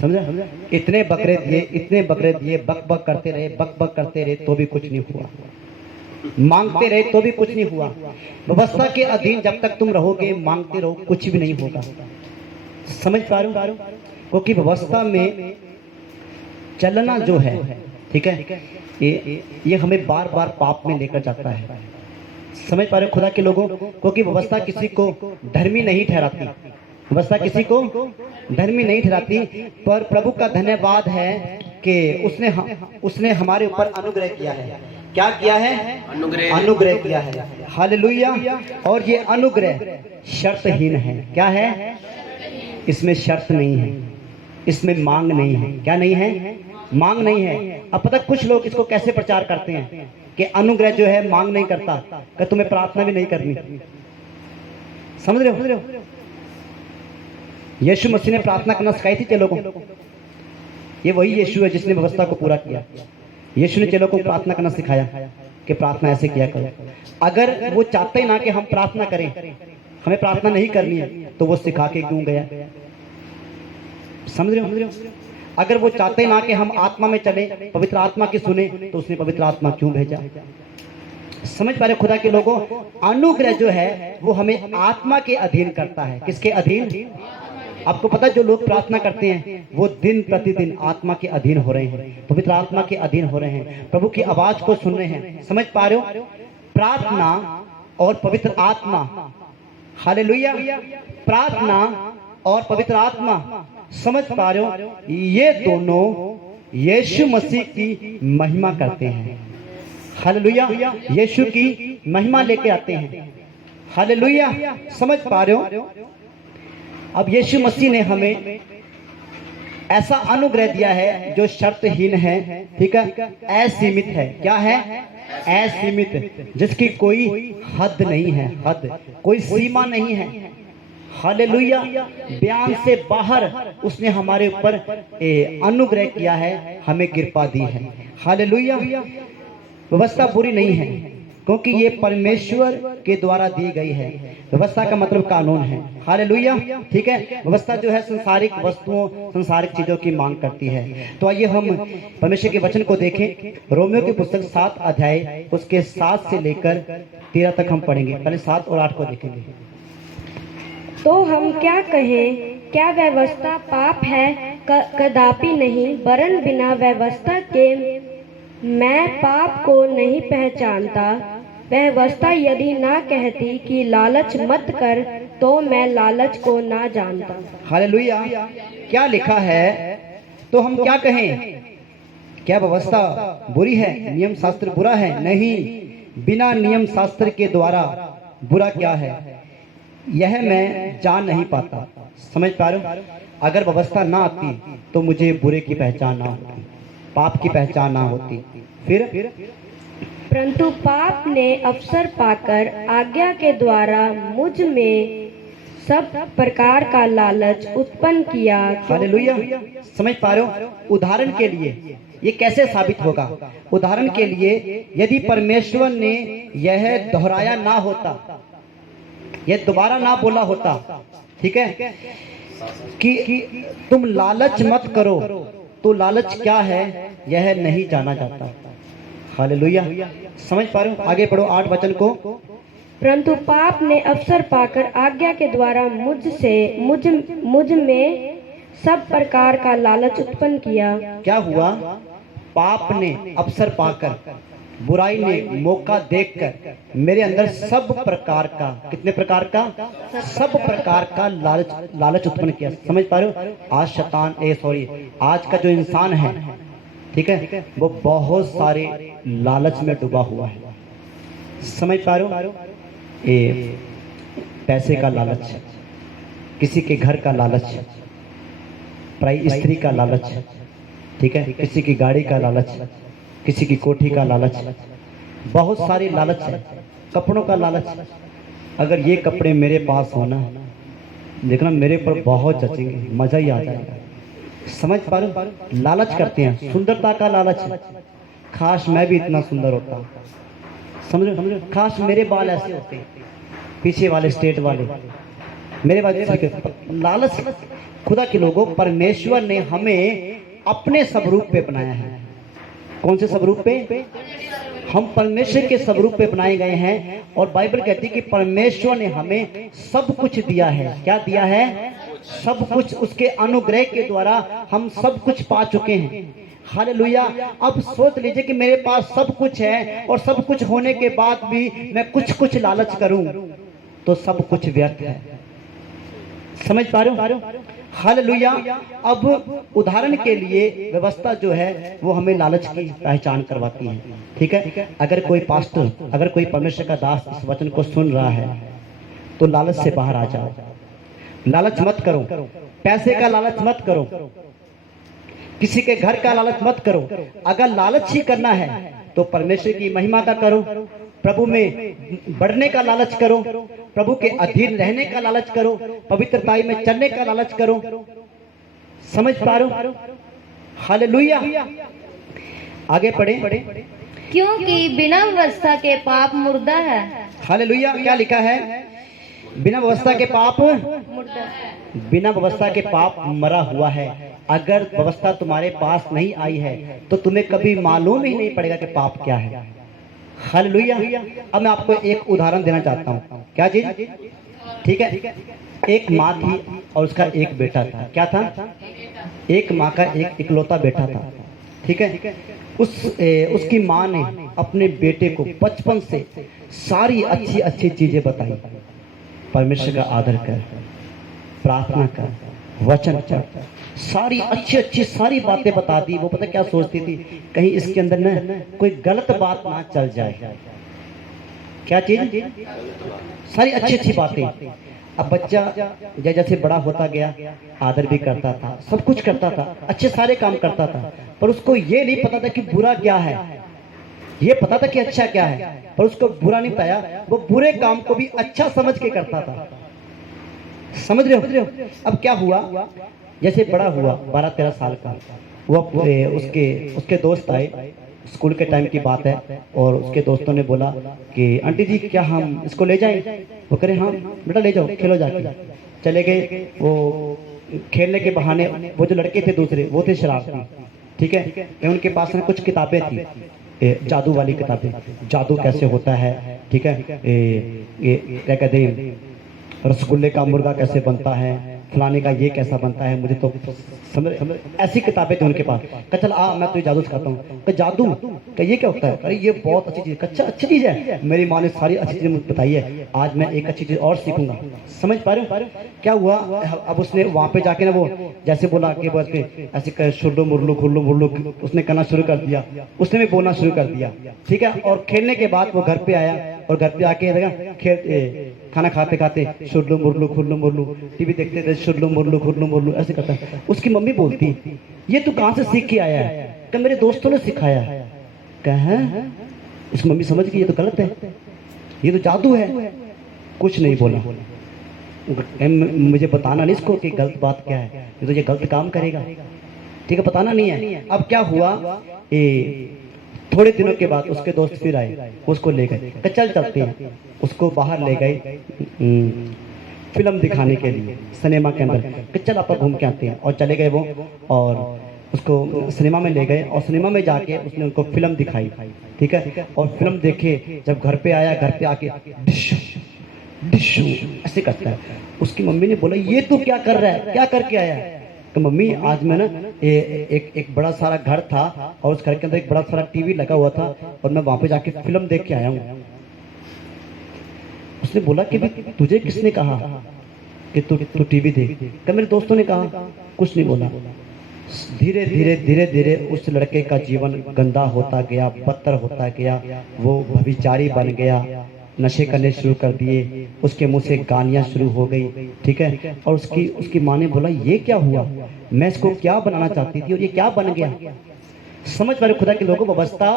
समझा? इतने बकरे दिए, इतने बकरे दिए, बक बक करते रहे, बक बक करते रहे, तो भी कुछ नहीं हुआ। मांगते रहे तो भी कुछ नहीं हुआ। व्यवस्था के अधीन जब तक तुम रहोगे, मांगते रहो, कुछ भी नहीं होगा। समझ पा रहे हो? क्योंकि व्यवस्था में चलना जो है, ठीक है, ये हमें बार बार पाप में लेकर जाता है। समझ पा रहे हो खुदा के लोगों? क्योंकि व्यवस्था किसी को धर्मी नहीं ठहराती, व्यवस्था किसी को धर्मी नहीं ठहराती, पर प्रभु का धन्यवाद है कि उसने हमारे ऊपर अनुग्रह किया है। क्या किया है? अनुग्रह किया है। हालेलुया। और ये अनुग्रह शर्तहीन है। क्या है? इसमें शर्त नहीं है, इसमें मांग नहीं है। क्या नहीं है? मांग नहीं है। अब पता कुछ लोग इसको कैसे प्रचार करते हैं कि अनुग्रह जो है मांग नहीं करता, कि तुम्हें प्रार्थना भी नहीं करनी। समझ रहे हो? यीशु मसीह ने प्रार्थना करना सिखाई थी चेलों को। ये वही यीशु है जिसने व्यवस्था को पूरा किया। यीशु ने चेलों को प्रार्थना करना सिखाया कि प्रार्थना ऐसे किया करो। अगर वो चाहते ना कि हम प्रार्थना करें, हमें प्रार्थना नहीं करनी है, तो वो सिखा के क्यों गया? समझ रहे हो? अगर वो चाहते ना कि हम आत्मा में चले, पवित्र आत्मा की सुने, तो उसने पवित्र आत्मा क्यों भेजा? समझ पा रहे खुदा के लोगों? अनुग्रह जो है वो हमें आत्मा के अधीन करता है। किसके अधीन? आपको पता है, जो लोग प्रार्थना करते हैं वो दिन प्रतिदिन आत्मा के अधीन हो रहे हैं, पवित्र आत्मा के अधीन हो रहे हैं, प्रभु की आवाज को सुन रहे हैं। समझ पा रहे हो? प्रार्थना और पवित्र आत्मा, हालेलुया, प्रार्थना और पवित्र आत्मा, समझ पा रहे हो? ये दोनों यीशु मसीह की महिमा करते हैं। हालेलुया। यीशु की महिमा लेके आते हैं। हालेलुया। समझ पा रहे हो? अब यीशु मसीह ने हमें ऐसा अनुग्रह दिया है जो शर्तहीन है, ठीक है, असीमित है। क्या है? असीमित, जिसकी कोई हद नहीं है, हद, कोई सीमा नहीं है। हालेलुया। बयान से बाहर उसने हमारे ऊपर अनुग्रह किया है, हमें कृपा दी है। हालेलुया। व्यवस्था बुरी नहीं है, क्योंकि ये परमेश्वर के द्वारा दी गई है। व्यवस्था का मतलब कानून है। हालेलुया। ठीक है, व्यवस्था जो है संसारिक वस्तुओं, संसारिक चीजों की मांग करती है। तो आइए हम परमेश्वर के वचन को देखें। रोमियो की पुस्तक 7 अध्याय उसके 7 से लेकर 13 तक हम पढ़ेंगे। पहले 7 और 8 को देखेंगे। तो हम क्या कहें? क्या व्यवस्था पाप है? कदापि नहीं, वरन बिना व्यवस्था के मैं पाप को नहीं पहचानता। व्यवस्था यदि ना कहती कि लालच मत कर, तो मैं लालच को ना जानता। हालेलुया। क्या लिखा है? तो हम क्या कहें? क्या व्यवस्था बुरी है? नियम शास्त्र बुरा है? नहीं, बिना नियम शास्त्र के द्वारा बुरा क्या है यह मैं जान नहीं पाता। समझ पा रहे हो? अगर व्यवस्था ना आती तो मुझे बुरे की पहचान ना होती, पाप की पहचान ना होती। फिर परंतु पाप ने अवसर पाकर आज्ञा के द्वारा मुझ में सब प्रकार का लालच उत्पन्न किया। हालेलुया। समझ पा रहे हो? उदाहरण के लिए ये कैसे साबित होगा? उदाहरण के लिए यदि परमेश्वर ने यह दोहराया ना होता, यह दोबारा ना बोला होता, ठीक है, कि तुम लालच मत करो, तो लालच क्या है यह नहीं जाना जाता। हालेलुया। समझ पा रहे हो? आगे पढ़ो 8 वचन को। परंतु पाप ने अवसर पाकर आज्ञा के द्वारा मुझ में सब प्रकार का लालच उत्पन्न किया। क्या हुआ? पाप ने अवसर पाकर, बुराई ने मौका देखकर मेरे अंदर सब प्रकार का, कितने प्रकार का? सब प्रकार का लालच उत्पन्न किया। समझ पा रहे हो? आज आज का जो इंसान है, ठीक है, वो बहुत सारे लालच में डूबा हुआ है। समझ पा रहे हो? ये पैसे का लालच, किसी के घर का लालच, पराई स्त्री का लालच, ठीक है, किसी की गाड़ी का लालच, किसी की कोठी का लालच, बहुत सारी लालच है। कपड़ों का लालच, अगर ये कपड़े मेरे पास होना, देखना मेरे पर बहुत जचेंगे, मजा ही आ जाएगा। समझ पा रहे हो? लालच करते हैं। सुंदरता का लालच है, काश मैं भी इतना सुंदर होता, समझो, काश मेरे बाल ऐसे होते, पीछे वाले स्टेट वाले मेरे बाल। लालच। खुदा के लोगों, परमेश्वर ने हमें अपने स्वरूप पे बनाया है। कौन से स्वरूप पे? हम परमेश्वर के स्वरूप पे बनाए गए हैं। और बाइबल कहती है कि परमेश्वर ने हमें सब कुछ दिया है। क्या दिया है? सब कुछ। उसके अनुग्रह के द्वारा हम सब कुछ पा चुके हैं। हालेलुया। अब सोच लीजिए कि मेरे पास सब कुछ है और सब कुछ होने के बाद भी मैं कुछ लालच करूं तो सब कुछ व्यर्थ है। समझ पा रहे हो? हालेलुया। अब उदाहरण के लिए व्यवस्था जो है वो हमें लालच की पहचान करवाती है, ठीक है। अगर कोई पास्टर, अगर कोई परमेश्वर का दास इस वचन को सुन रहा है तो लालच से बाहर आ जाओ। लालच मत करो, पैसे का लालच मत करो, किसी के घर का लालच मत करो। अगर लालच ही करना है तो परमेश्वर की महिमा का करो, प्रभु में बढ़ने का लालच करो, प्रभु के अधीन रहने का लालच करो, पवित्रताई में चलने का लालच करो। समझ पा रहे हो? हालेलुया। आगे पढ़े। क्योंकि बिना व्यवस्था के पाप मुर्दा है। हालेलुया। क्या लिखा है? बिना व्यवस्था के पाप मुर्दा। बिना व्यवस्था के पाप मरा हुआ है। अगर व्यवस्था तुम्हारे पास नहीं आई है तो तुम्हें कभी मालूम ही नहीं पड़ेगा कि पाप क्या है। हालेलुया। अब मैं आपको एक उदाहरण देना चाहता हूँ। क्या चीज? ठीक है। एक माँ थी और उसका एक बेटा था। क्या था? एक माँ का एक इकलौता बेटा था, ठीक है। उसकी माँ ने अपने बेटे को बचपन से सारी अच्छी अच्छी चीजें बताई। परमेश्वर का आदर कर, प्रार्थना कर, वचन पढ़, सारी अच्छी अच्छी सारी बातें बता दी। वो पता क्या सोचती थी? कहीं इसके अंदर न कोई गलत बात ना चल जाए। क्या चीज? सारी अच्छी अच्छी बातें। अब बच्चा जैसे बड़ा होता गया, आदर भी करता था, सब कुछ करता था, अच्छे सारे काम करता था, पर उसको ये नहीं पता था कि बुरा क्या है। ये पता था कि अच्छा क्या है, पर उसको बुरा नहीं बताया। वो बुरे काम को भी अच्छा समझ के करता था। समझ रहे हो? अब क्या हुआ? जैसे बड़ा हुआ, 12-13 साल का, वो उसके दोस्त आए, स्कूल के टाइम की बात है, और उसके दोस्तों ने बोला कि आंटी जी क्या हम इसको ले जाएं? वो कह रहे हाँ बेटा ले जाओ, खेलो जाके। चले गए। वो खेलने के बहाने वो जो लड़के थे दूसरे, वो थे शरारती, ठीक है। उनके पास में कुछ किताबें थी, जादू वाली किताबें, जादू कैसे होता है, ठीक है, क्या कहते हैं, रसगुल्ले का मुर्गा कैसे बनता है, फलाने का ये कैसा बनता है, मुझे तो समझ ऐसी किताबें थी उनके पास। कहा चल आ मैं तुझे जादू सिखाता हूँ। कहा जादू? कहा ये क्या होता है? अरे ये बहुत अच्छी चीज, अच्छा अच्छी चीज है, मेरी माँ ने सारी अच्छी चीजें मुझे बताई है, आज मैं एक अच्छी चीज और सीखूंगा। समझ पा रहे हो? क्या हुआ? अब उसने वहां पे जाके ना वो जैसे बोला कि बस ऐसे शुल्लू मुरलू खुल्लू मुरलू उसने कहना शुरू कर दिया, उसने भी बोलना शुरू कर दिया, ठीक है। और खेलने के बाद वो घर पे आया और घर पे आके देखा खाना खाते खाते शुल्लू मुरलू खुल्लू मुरलू, टीवी देखते थे शुल्लू मुरलू खुल्लू मुरलू ऐसे करता है। उसकी मम्मी बोलती ये तू कहाँ से सीख के आया है? कि मेरे दोस्तों ने सिखाया है। कहा इसकी मम्मी समझ गई ये तो गलत है, ये तो जादू है। कुछ नहीं बोला। मुझे बताना नहीं इसको कि गलत बात क्या है, ये तो ये गलत काम करेगा, ठीक है, बताना नहीं है। अब क्या हुआ, थोड़े दिनों के बाद उसके दोस्त फिर आए, उसको ले गए, चल चलते हैं। उसको बाहर ले गए फिल्म दिखाने के लिए सिनेमा के अंदर, कि चल आप घूम के आते हैं। और चले गए वो, और उसको सिनेमा में ले गए, और सिनेमा में जाके उसने उनको फिल्म दिखाई, ठीक है। और फिल्म देखे, जब घर पे आया, घर पे आके डिश डिश ऐसे करता है। उसकी मम्मी ने बोला ये तू क्या कर रहा है, क्या करके आया है? तो मम्मी आज मैं ना एक बड़ा सारा घर था, और उस घर के अंदर एक बड़ा सारा टीवी लगा हुआ था, और मैं वहां पे जाके फिल्म देख के आया हूँ। उसने बोला कि तुझे किसने कहा कि तू टीवी देख? क्या मेरे दोस्तों ने कहा? कुछ नहीं बोला। धीरे धीरे धीरे धीरे उस लड़के का जीवन गंदा होता गया, बदतर होता गया, वो व्यभिचारी बन गया, नशे करने शुरू कर दिए, उसके मुंह से गालियां शुरू हो गई, ठीक है। और उसकी माँ ने बोला ये क्या हुआ, मैं इसको क्या बनाना चाहती थी और ये क्या बन गया। समझ पा रहे खुदा के लोगों, व्यवस्था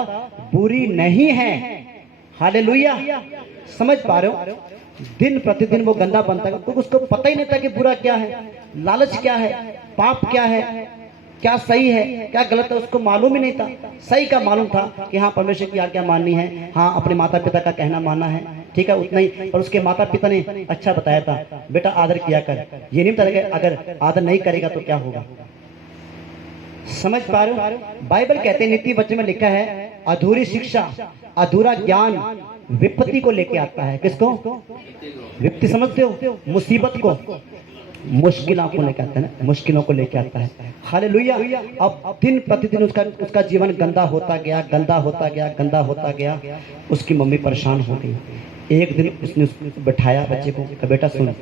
बुरी नहीं है, हालेलुया। समझ पा रहे हो, दिन प्रतिदिन वो गंदा बनता है, क्योंकि उसको पता ही नहीं था कि बुरा क्या है, लालच क्या है, पाप क्या है, क्या सही है, क्या गलत है, उसको मालूम ही नहीं था। सही का मालूम था कि हाँ परमेश्वर की आज्ञा माननी है, हाँ अपने माता पिता का कहना मानना है, ठीक है, उतना ही। पर उसके माता पिता ने अच्छा बताया था, बेटा आदर किया कर। ये नहीं बताया अगर आदर नहीं करेगा तो क्या होगा। समझ पा रहे हो, बाइबल कहते हैं, नीति वचन में लिखा है, अधूरी शिक्षा, अधूरा ज्ञान विपत्ति को लेके आता है। किसको? विपत्ति समझते हो? मुसीबत को, मुश्किलों को लेके आता है ना, मुश्किलों को लेके आता है। हालेलुया। अब दिन प्रतिदिन उसका जीवन गंदा होता गया, गंदा होता गया, गंदा होता गया। उसकी मम्मी परेशान हो गई। एक दिन उसने उसको बैठाया बच्चे को, बेटा सुन,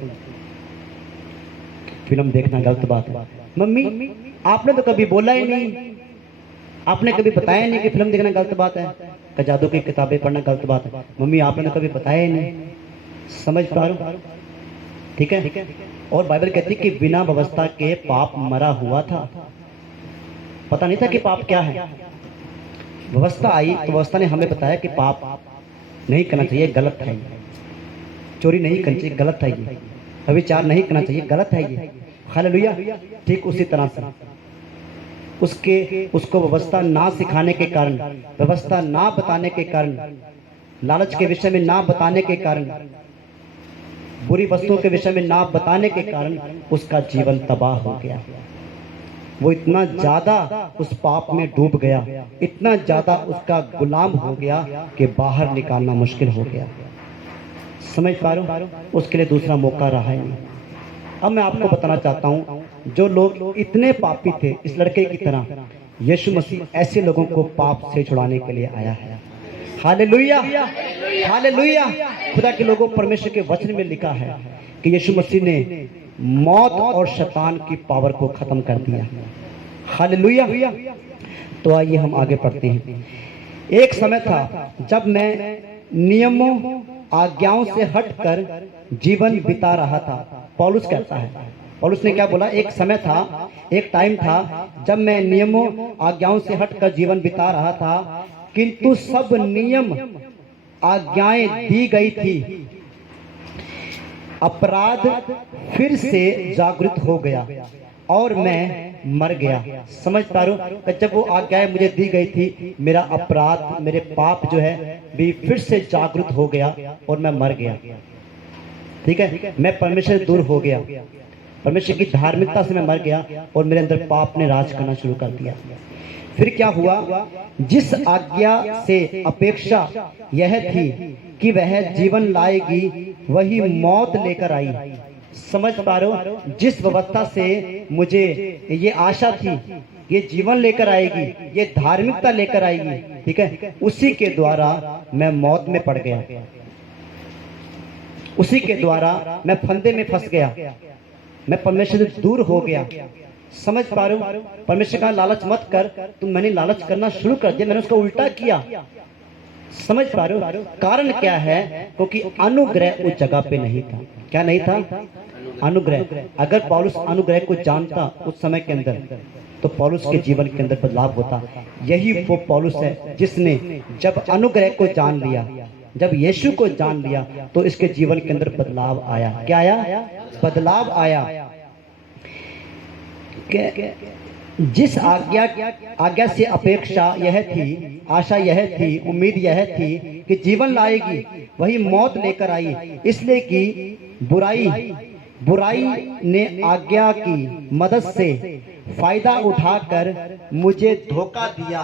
फिल्म देखना गलत बात है। मम्मी आपने तो कभी बोला ही नहीं, आपने कभी बताया नहीं कि फिल्म देखना गलत बात है, जादू की किताबें पढ़ना गलत बात है। मम्मी आपने तो कभी बताया ही नहीं। समझ पा रहे हो, ठीक है। और बाइबल कहती है कि बिना व्यवस्था के पाप मरा हुआ था, पता नहीं था कि पाप क्या है। व्यवस्था आई तो व्यवस्था ने हमें बताया कि पाप नहीं करना चाहिए, गलत है, चोरी नहीं करनी चाहिए, गलत है, ये व्यभिचार नहीं करना चाहिए, गलत है ये। हालेलुया। ठीक उसी तरह से उसको व्यवस्था ना सिखाने के कारण, व्यवस्था ना बताने के कारण, लालच के विषय में ना बताने के कारण, बुरी वस्तुओं के विषय में ना बताने के कारण उसका जीवन तबाह हो गया। वो इतना ज्यादा उस पाप में डूब गया, इतना ज्यादा उसका गुलाम हो गया कि बाहर निकालना मुश्किल हो गया। समझ पा रहे हो, उसके लिए दूसरा मौका रहा ही नहीं। अब मैं आपको बताना चाहता हूँ, जो लोग इतने पापी थे इस लड़के की तरह, यीशु मसीह ऐसे लोगों को पाप से छुड़ाने के लिए आया है। Hallelujah, hallelujah. खुदा के लोगों, परमेश्वर के वचन में लिखा है कि यीशु मसीह ने मौत और शैतान की पावर को खत्म कर दिया। हालेलुया। तो आइए हम आगे पढ़ते हैं। एक समय था जब मैं नियमों आज्ञाओं से हटकर जीवन बिता रहा था। पौलुस कहता है, पौलुस ने क्या बोला, एक समय था, एक टाइम था जब मैं नियमों आज्ञाओं से हटकर जीवन बिता रहा था, किंतु सब नियम आज्ञाएं दी गई थी, अपराध फिर से जागृत हो गया और मैं मर गया। समझ पा रहे हो, जब वो आज्ञाएं मुझे दी गई थी, मेरा अपराध, मेरे पाप जो है भी फिर से जागृत हो गया और मैं मर गया। ठीक है, मैं परमेश्वर से दूर हो गया, परमेश्वर की धार्मिकता से मैं मर गया और मेरे अंदर पाप ने राज करना शुरू कर दिया। फिर क्या हुआ, जिस आज्ञा से अपेक्षा यह थी कि वह जीवन लाएगी, वही मौत लेकर आई। समझ पा रहे हो, जिस व्यवस्था से मुझे ये आशा थी, ये जीवन लेकर आएगी, ये धार्मिकता लेकर आएगी, ठीक है, उसी के द्वारा मैं मौत में पड़ गया, उसी के द्वारा मैं फंदे में फंस गया, मैं परमेश्वर से दूर हो गया। समझ पा रहे हो, परमेश्वर का लालच मत कर, तुम मैंने लालच करना शुरू कर दिया, मैंने उसका उल्टा किया। समझ पा रहे हो, कारण क्या है, क्योंकि अनुग्रह उस जगह पे नहीं था। क्या नहीं था? अनुग्रह। अगर पौलुस अनुग्रह को जानता उस समय के अंदर, तो पौलुस के जीवन के अंदर बदलाव होता। यही वो पौलुस है जिसने जब अनुग्रह को जान लिया, जब यीशु को जान लिया, तो इसके जीवन के अंदर बदलाव आया। क्या आया? बदलाव आया। जिस आज्ञा से अपेक्षा यह थी, आशा यह थी, उम्मीद यह थी कि जीवन लाएगी, वही मौत लेकर आई। इसलिए कि बुराई ने आज्ञा की मदद से फायदा उठाकर मुझे धोखा दिया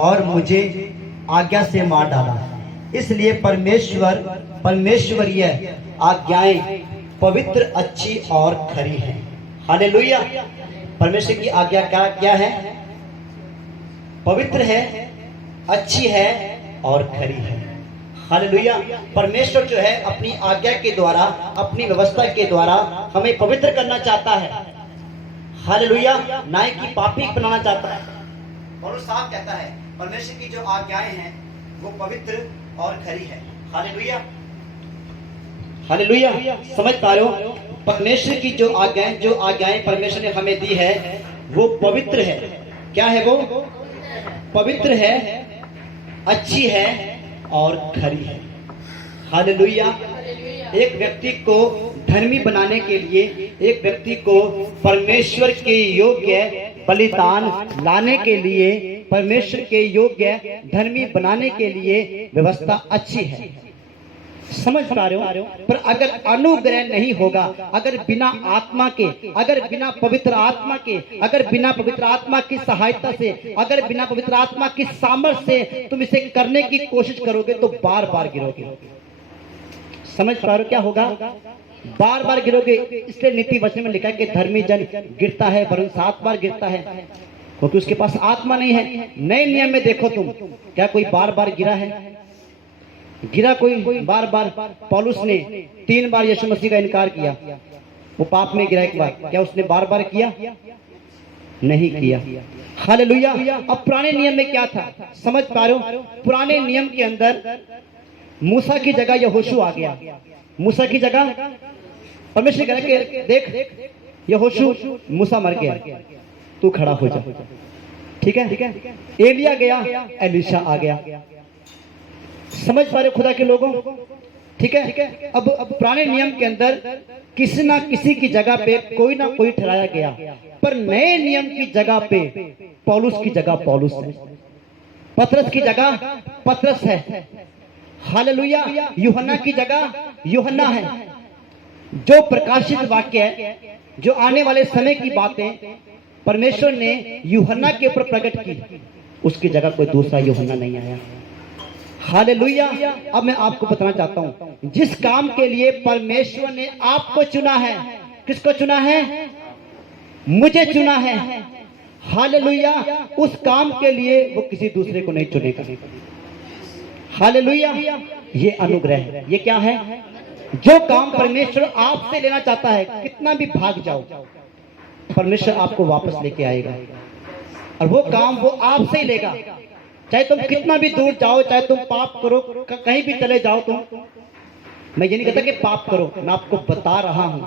और मुझे आज्ञा से मार डाला। इसलिए परमेश्वरीय आज्ञाएं पवित्र, अच्छी और खरी हैं। हालेलुया। परमेश्वर की आज्ञा क्या है? पवित्र है, अच्छी है और खरी है। हालेलुया। परमेश्वर जो है अपनी आज्ञा के द्वारा, अपनी व्यवस्था के द्वारा हमें पवित्र करना चाहता है। हालेलुया। ना कि पापी बनाना चाहता है। पौलुस साहब कहता है परमेश्वर की जो आज्ञाएं हैं वो पवित्र और खरी है। हालेलुया। हालेलुया। समझ पा रहे हो? परमेश्वर की जो आज्ञाएं परमेश्वर ने हमें दी है वो पवित्र है। क्या है वो? पवित्र है, अच्छी है और खरी है। हालेलुया। एक व्यक्ति को धर्मी बनाने के लिए, एक व्यक्ति को परमेश्वर के योग्य बलिदान लाने के लिए, परमेश्वर के योग्य धर्मी बनाने के लिए व्यवस्था अच्छी है। समझ पा रहे हो? पर अगर अनुग्रह नहीं होगा, अगर बिना आत्मा के, अगर बिना पवित्र आत्मा के, अगर बिना पवित्र आत्मा की सहायता से, अगर बिना पवित्र आत्मा की सामर्थ्य से तुम इसे करने की कोशिश करोगे तो बार बार गिरोगे। समझ पा रहे हो क्या होगा? बार बार गिरोगे। इसलिए नीति वचन में लिखा है कि धर्मी जन गिरता है वरन 7 बार गिरता है, क्योंकि उसके पास आत्मा नहीं है। नए नियम में देखो तुम, क्या कोई बार बार गिरा है? गिरा कोई बार बार? पौलुस ने 3 बार यीशु मसीह का इनकार किया, वो पाप में गिरा एक बार। क्या उसने बार बार किया? नहीं किया। हालेलुया। अब पुराने नियम में क्या था? समझ पा रहे हो? पुराने नियम के अंदर मूसा की जगह यहोशू आ गया। मूसा की जगह परमेश्वर कह रहा है देख यहोशू, मूसा मर गया, तू खड़ा हो जा। ठीक है? एलिया गया, एलीशा आ गया। समझ पा रहे खुदा के लोगों? ठीक है? अब पुराने नियम के अंदर किसी ना किसी की जगह पे कोई ना कोई ठहराया गया, पर नए नियम की जगह पे पौलुस की जगह पौलुस है, पतरस की जगह पतरस है। हालेलुया। यूहन्ना की जगह यूहन्ना है। जो प्रकाशित वाक्य है, जो आने वाले समय की बातें परमेश्वर ने यूहन्ना के ऊपर प्रकट की, उसकी जगह कोई दूसरा यूहन्ना नहीं आया। हालेलुया। अब मैं आपको बताना चाहता हूं, जिस काम के लिए परमेश्वर ने आपको चुना है, किसको चुना है? मुझे चुना है। हालेलुया। उस काम के लिए वो किसी दूसरे को नहीं चुनेगा। हालेलुया। ये अनुग्रह है। ये क्या है? जो काम परमेश्वर आपसे लेना चाहता है, कितना भी भाग जाओ, परमेश्वर आपको वापस लेके आएगा, और वो काम वो आपसे ही लेगा। चाहे तुम कितना भी दूर जाओ, चाहे तुम पाप करो, कहीं भी चले जाओ तुम। मैं ये नहीं कहता कि पाप करो, मैं आपको बता रहा हूं।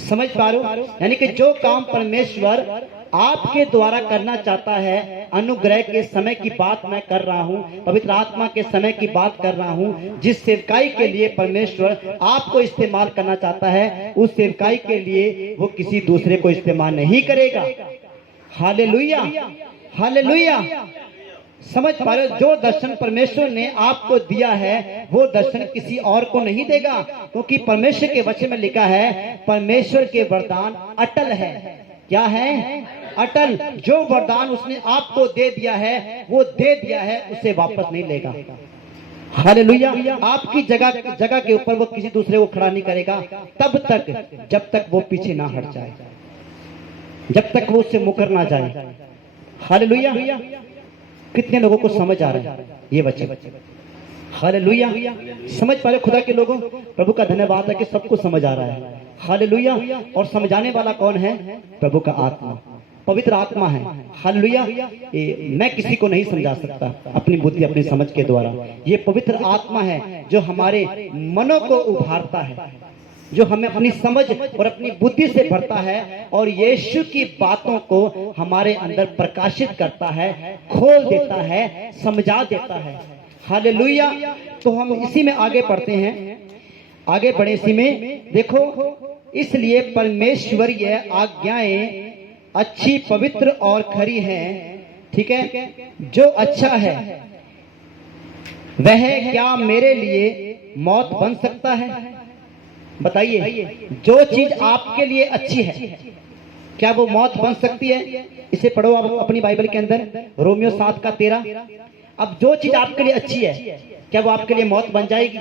समझ पा रहे हो? यानी कि जो काम परमेश्वर आपके द्वारा करना चाहता है, अनुग्रह के समय की बात मैं कर रहा हूं, पवित्र आत्मा के समय की बात कर रहा हूं, जिस सेवकाई के लिए परमेश्वर आपको इस्तेमाल करना चाहता है, उस सेवकाई के लिए वो किसी दूसरे को इस्तेमाल नहीं करेगा। हालेलुया। हालेलुया। समझ पा रहे हो? जो दर्शन परमेश्वर ने आपको दिया है वो दर्शन किसी और को नहीं देगा, क्योंकि परमेश्वर के वचन में लिखा है परमेश्वर के वरदान अटल है। क्या है? अटल। जो वरदान उसने आपको दे दिया है वो दे दिया है, उसे वापस नहीं लेगा। हालेलुया। आपकी जगह के ऊपर वो किसी दूसरे को खड़ा नहीं करेगा तब तक, जब तक वो पीछे ना हट जाए, जब तक वो उससे मुकर ना जाए। हालेलुया। कितने लोगों को समझ आ रहा है ये वचन? हालेलुया। समझ पा रहे खुदा के लोगों? प्रभु का धन्यवाद है कि सबको समझ आ रहा है। हालेलुया। और समझाने वाला कौन है? प्रभु का आत्मा, पवित्र आत्मा है। हालेलुया। मैं किसी को नहीं समझा सकता अपनी बुद्धि, अपनी समझ के द्वारा। ये पवित्र आत्मा है जो हमारे मनों को उभारता है। जो हमें अपनी समझ और अपनी बुद्धि से भरता है और यीशु की बातों को हमारे अंदर प्रकाशित करता है, खोल देता है, समझा देता है। हालेलुया। तो हम इसी में आगे बढ़ते हैं, आगे बढ़े इसी में। देखो, इसलिए परमेश्वरीय आज्ञाएं अच्छी, पवित्र और खरी हैं। ठीक है, जो अच्छा है वह क्या मेरे लिए मौत बन सकता है? बताइए, जो चीज आपके लिए अच्छी है क्या वो मौत बन सकती है? इसे पढ़ो आप अपनी बाइबल के अंदर, रोमियो 7:13। अब जो चीज आपके लिए अच्छी है क्या वो आपके लिए मौत बन जाएगी?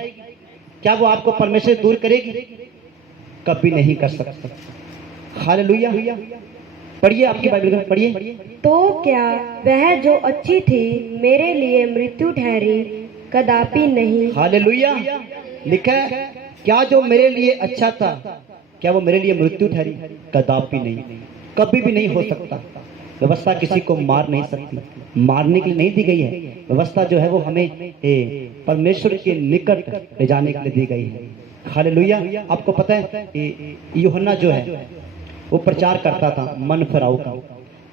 क्या वो आपको परमेश्वर से दूर करेगी? कभी नहीं कर सकता। हालेलुया। पढ़िए आपकी बाइबल में, पढ़िए। तो क्या वह जो अच्छी थी मेरे लिए मृत्यु ठहरी? कदापि नहीं। हालेलुया। लिखा है, क्या जो मेरे लिए अच्छा था क्या वो मेरे लिए मृत्यु ठहरी? कदापि नहीं, कभी भी नहीं हो सकता। व्यवस्था किसी को मार नहीं सकती, मारने के लिए नहीं दी गई है। व्यवस्था जो है वो हमें परमेश्वर के निकट ले जाने के लिए दी गई है। हालेलुया। आपको पता है यूहन्ना जो है वो प्रचार करता था, मन फिराओ का,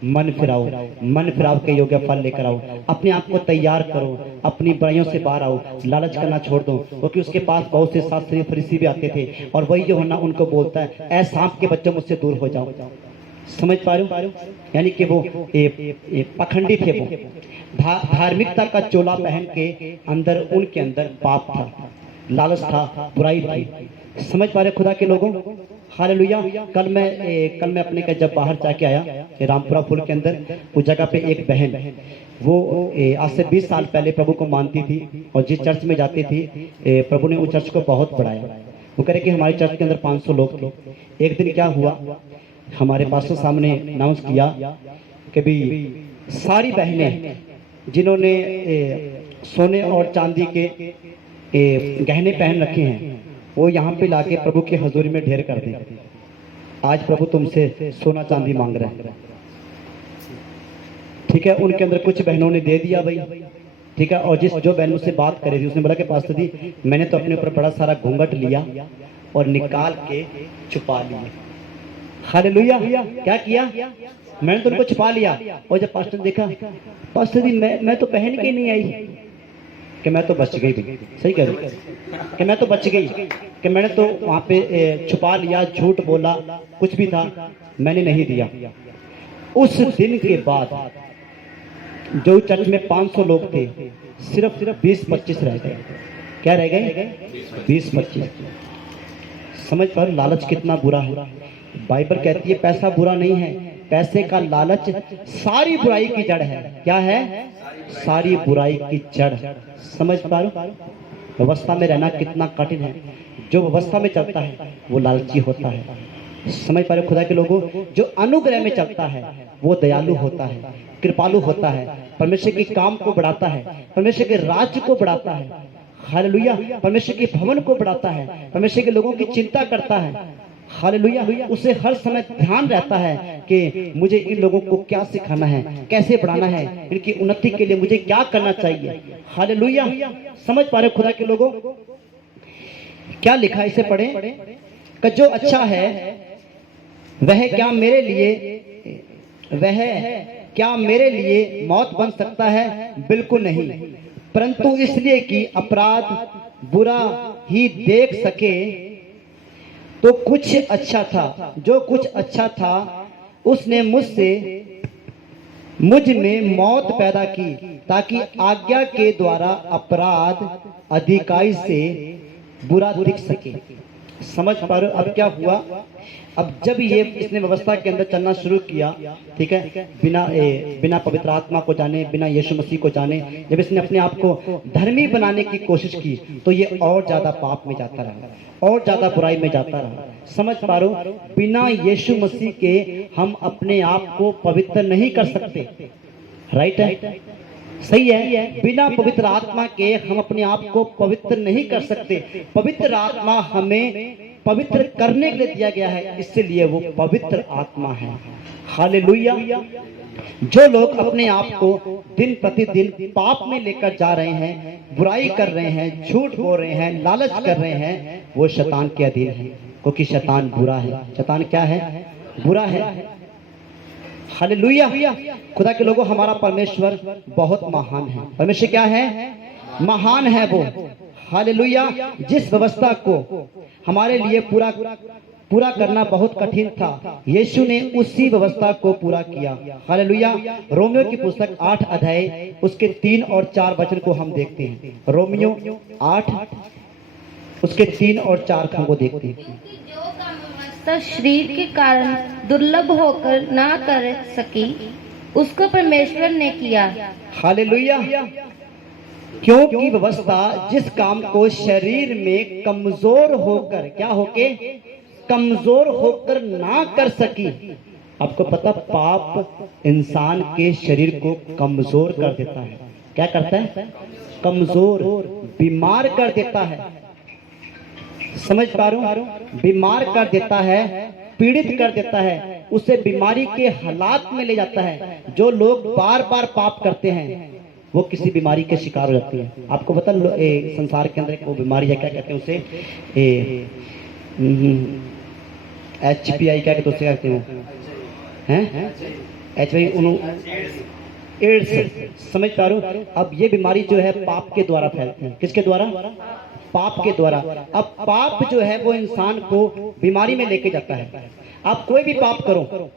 मन फिराओ, मन फिराओ के योग्य फल लेकर आओ, अपने आप को तैयार करो, अपनी बुराइयों से बाहर आओ, लालच करना छोड़ दो। क्योंकि उसके पास बहुत से शास्त्री फरीसी भी आते थे और वही यूहन्ना उनको बोलता है, ऐ सांप के बच्चों मुझसे दूर हो जाओ। समझ पा रहे हो? यानी कि वो पखंडी थे, वो धार्मिकता का चोला पहन के अंदर उनके अंदर पाप था, लालच था, बुराई थी। समझ पा रहे खुदा के लोगों? हालेलुया। कल मैं अपने का जब बाहर जाके आया रामपुरा पुल के अंदर, उस जगह पे एक बहन, वो आज से 20 साल पहले प्रभु को मानती थी और जिस चर्च में जाती थी प्रभु ने उस चर्च को बहुत बढ़ाया। वो कह रहे कि हमारे चर्च के अंदर 500 लोग थे। एक दिन क्या हुआ, हमारे पास्टर साहब ने अनाउंस किया कि भी सारी बहनें जिन्होंने सोने और चांदी के गहने पहन रखे हैं वो यहाँ पे लाके प्रभु की हजूरी में ढेर कर दें। आज प्रभु तुमसे सोना चांदी मांग रहे हैं। ठीक है, उनके अंदर कुछ बहनों ने दे दिया भाई। ठीक है, और जो बहन मुझसे बात कर रही थी उसने बोला कि पास्टर जी मैंने तो अपने ऊपर बड़ा सारा घूंघट लिया और निकाल के छुपा लिया। हालेलुया। क्या किया? मैंने तो उनको छुपा लिया। और जब पास्टर ने देखा, पास्टर जी मैं तो पहन के नहीं आई, कि मैं तो बच गई। सही कह रही कि मैं तो बच गई, कि मैंने तो वहां पे छुपा लिया, झूठ बोला, कुछ भी था मैंने नहीं दिया। उस दिन के बाद जो चर्च में 500 लोग थे सिर्फ 20-25 रह गए। क्या रह गए? 20-25। समझ पर लालच कितना बुरा है। बाइबल कहती है पैसा बुरा नहीं है, पैसे का लालच सारी बुराई की जड़ है। क्या है? सारी बुराई की जड़। समझ पा रहे हो? व्यवस्था में रहना कितना कठिन है। जो व्यवस्था में चलता है वो लालची होता है। समझ पा रहे हो खुदा के लोगों? जो अनुग्रह में चलता है वो दयालु होता है, कृपालु होता है, परमेश्वर के काम को बढ़ाता है, परमेश्वर के राज्य को बढ़ाता है। हालेलुया। परमेश्वर के भवन को बढ़ाता है, परमेश्वर के लोगों की चिंता करता है। हालेलुया। उसे हर समय ध्यान रहता है कि मुझे इन लोगों को क्या सिखाना है, कैसे बढ़ाना है, इनकी उन्नति के लिए मुझे क्या करना चाहिए। हालेलुया। समझ पा रहे खुदा के लोगों? क्या लिखा है, इसे पढ़ें कि जो अच्छा है वह क्या मेरे लिए मौत बन सकता है? बिल्कुल नहीं, परंतु इसलिए कि अपराध बुरा ही देख सके तो कुछ अच्छा था, जो कुछ अच्छा था उसने मुझ में मौत पैदा की ताकि आज्ञा के द्वारा अपराध अधिकाई से बुरा दिख सके। समझ पा रहे हो? अब क्या हुआ, अब जब ये इसने व्यवस्था के अंदर चलना शुरू किया, ठीक है, बिना पवित्र आत्मा को जाने, बिना यीशु मसीह को जाने, जब इसने अपने आप को धर्मी बनाने की कोशिश की तो ये और ज्यादा पाप में जाता रहा, और ज्यादा बुराई में जाता रहा। समझ पा रहे हो? बिना यीशु मसीह के हम अपने आप को पवित्र नहीं कर सकते। राइट है? सही है? बिना पवित्र आत्मा के हम अपने आप को पवित्र नहीं कर सकते। पवित्र आत्मा हमें पवित्र करने के लिए दिया गया है, इसलिए वो पवित्र आत्मा है। हालेलुया। जो लोग अपने आप को दिन प्रतिदिन पाप में लेकर जा रहे हैं, बुराई कर रहे हैं, झूठ बोल रहे हैं, लालच कर रहे हैं, वो शैतान के अधीन है। क्योंकि शैतान बुरा है। शैतान क्या है? बुरा है। हालेलुया। खुदा के लोगों, हमारा परमेश्वर बहुत महान है। परमेश्वर क्या है? महान है वो। हालेलुया। जिस व्यवस्था को हमारे लिए पूरा करना बहुत कठिन था, यीशु ने उसी व्यवस्था को पूरा किया। हालेलुया। रोमियो की पुस्तक 8 अध्याय उसके 3 और 4 वचन को हम देखते हैं। रोमियो 8 उसके 3 और 4 को देखते हैं। क्योंकि जो काम व्यवस्था शरीर के कारण दुर्लभ होकर ना कर सकी, उसको परमेश्वर ने किया। हालेलुया। क्योंकि व्यवस्था जिस काम को शरीर में कमजोर होकर, क्या होके? कमजोर होकर ना कर सकी। आपको पता, पाप इंसान के शरीर को कमजोर कर देता है। क्या करता है? कमजोर, बीमार कर देता है। समझ पा रहा हूं? बीमार कर देता है, पीड़ित कर देता है, उसे बीमारी के हालात में ले जाता है। जो लोग बार बार पाप करते हैं वो किसी बीमारी के शिकार हो जाते हैं। आपको पता, संसार के अंदर एक वो बीमारी है, क्या कहते हैं उसे? HPI क्या कहते हैं? हैं एड्स। समझ पा रहा हूं? अब ये बीमारी जो है पाप के द्वारा फैलती है। किसके द्वारा? पाप के द्वारा। अब पाप जो है वो इंसान को बीमारी में लेके जाता है। आप कोई भी पाप करो,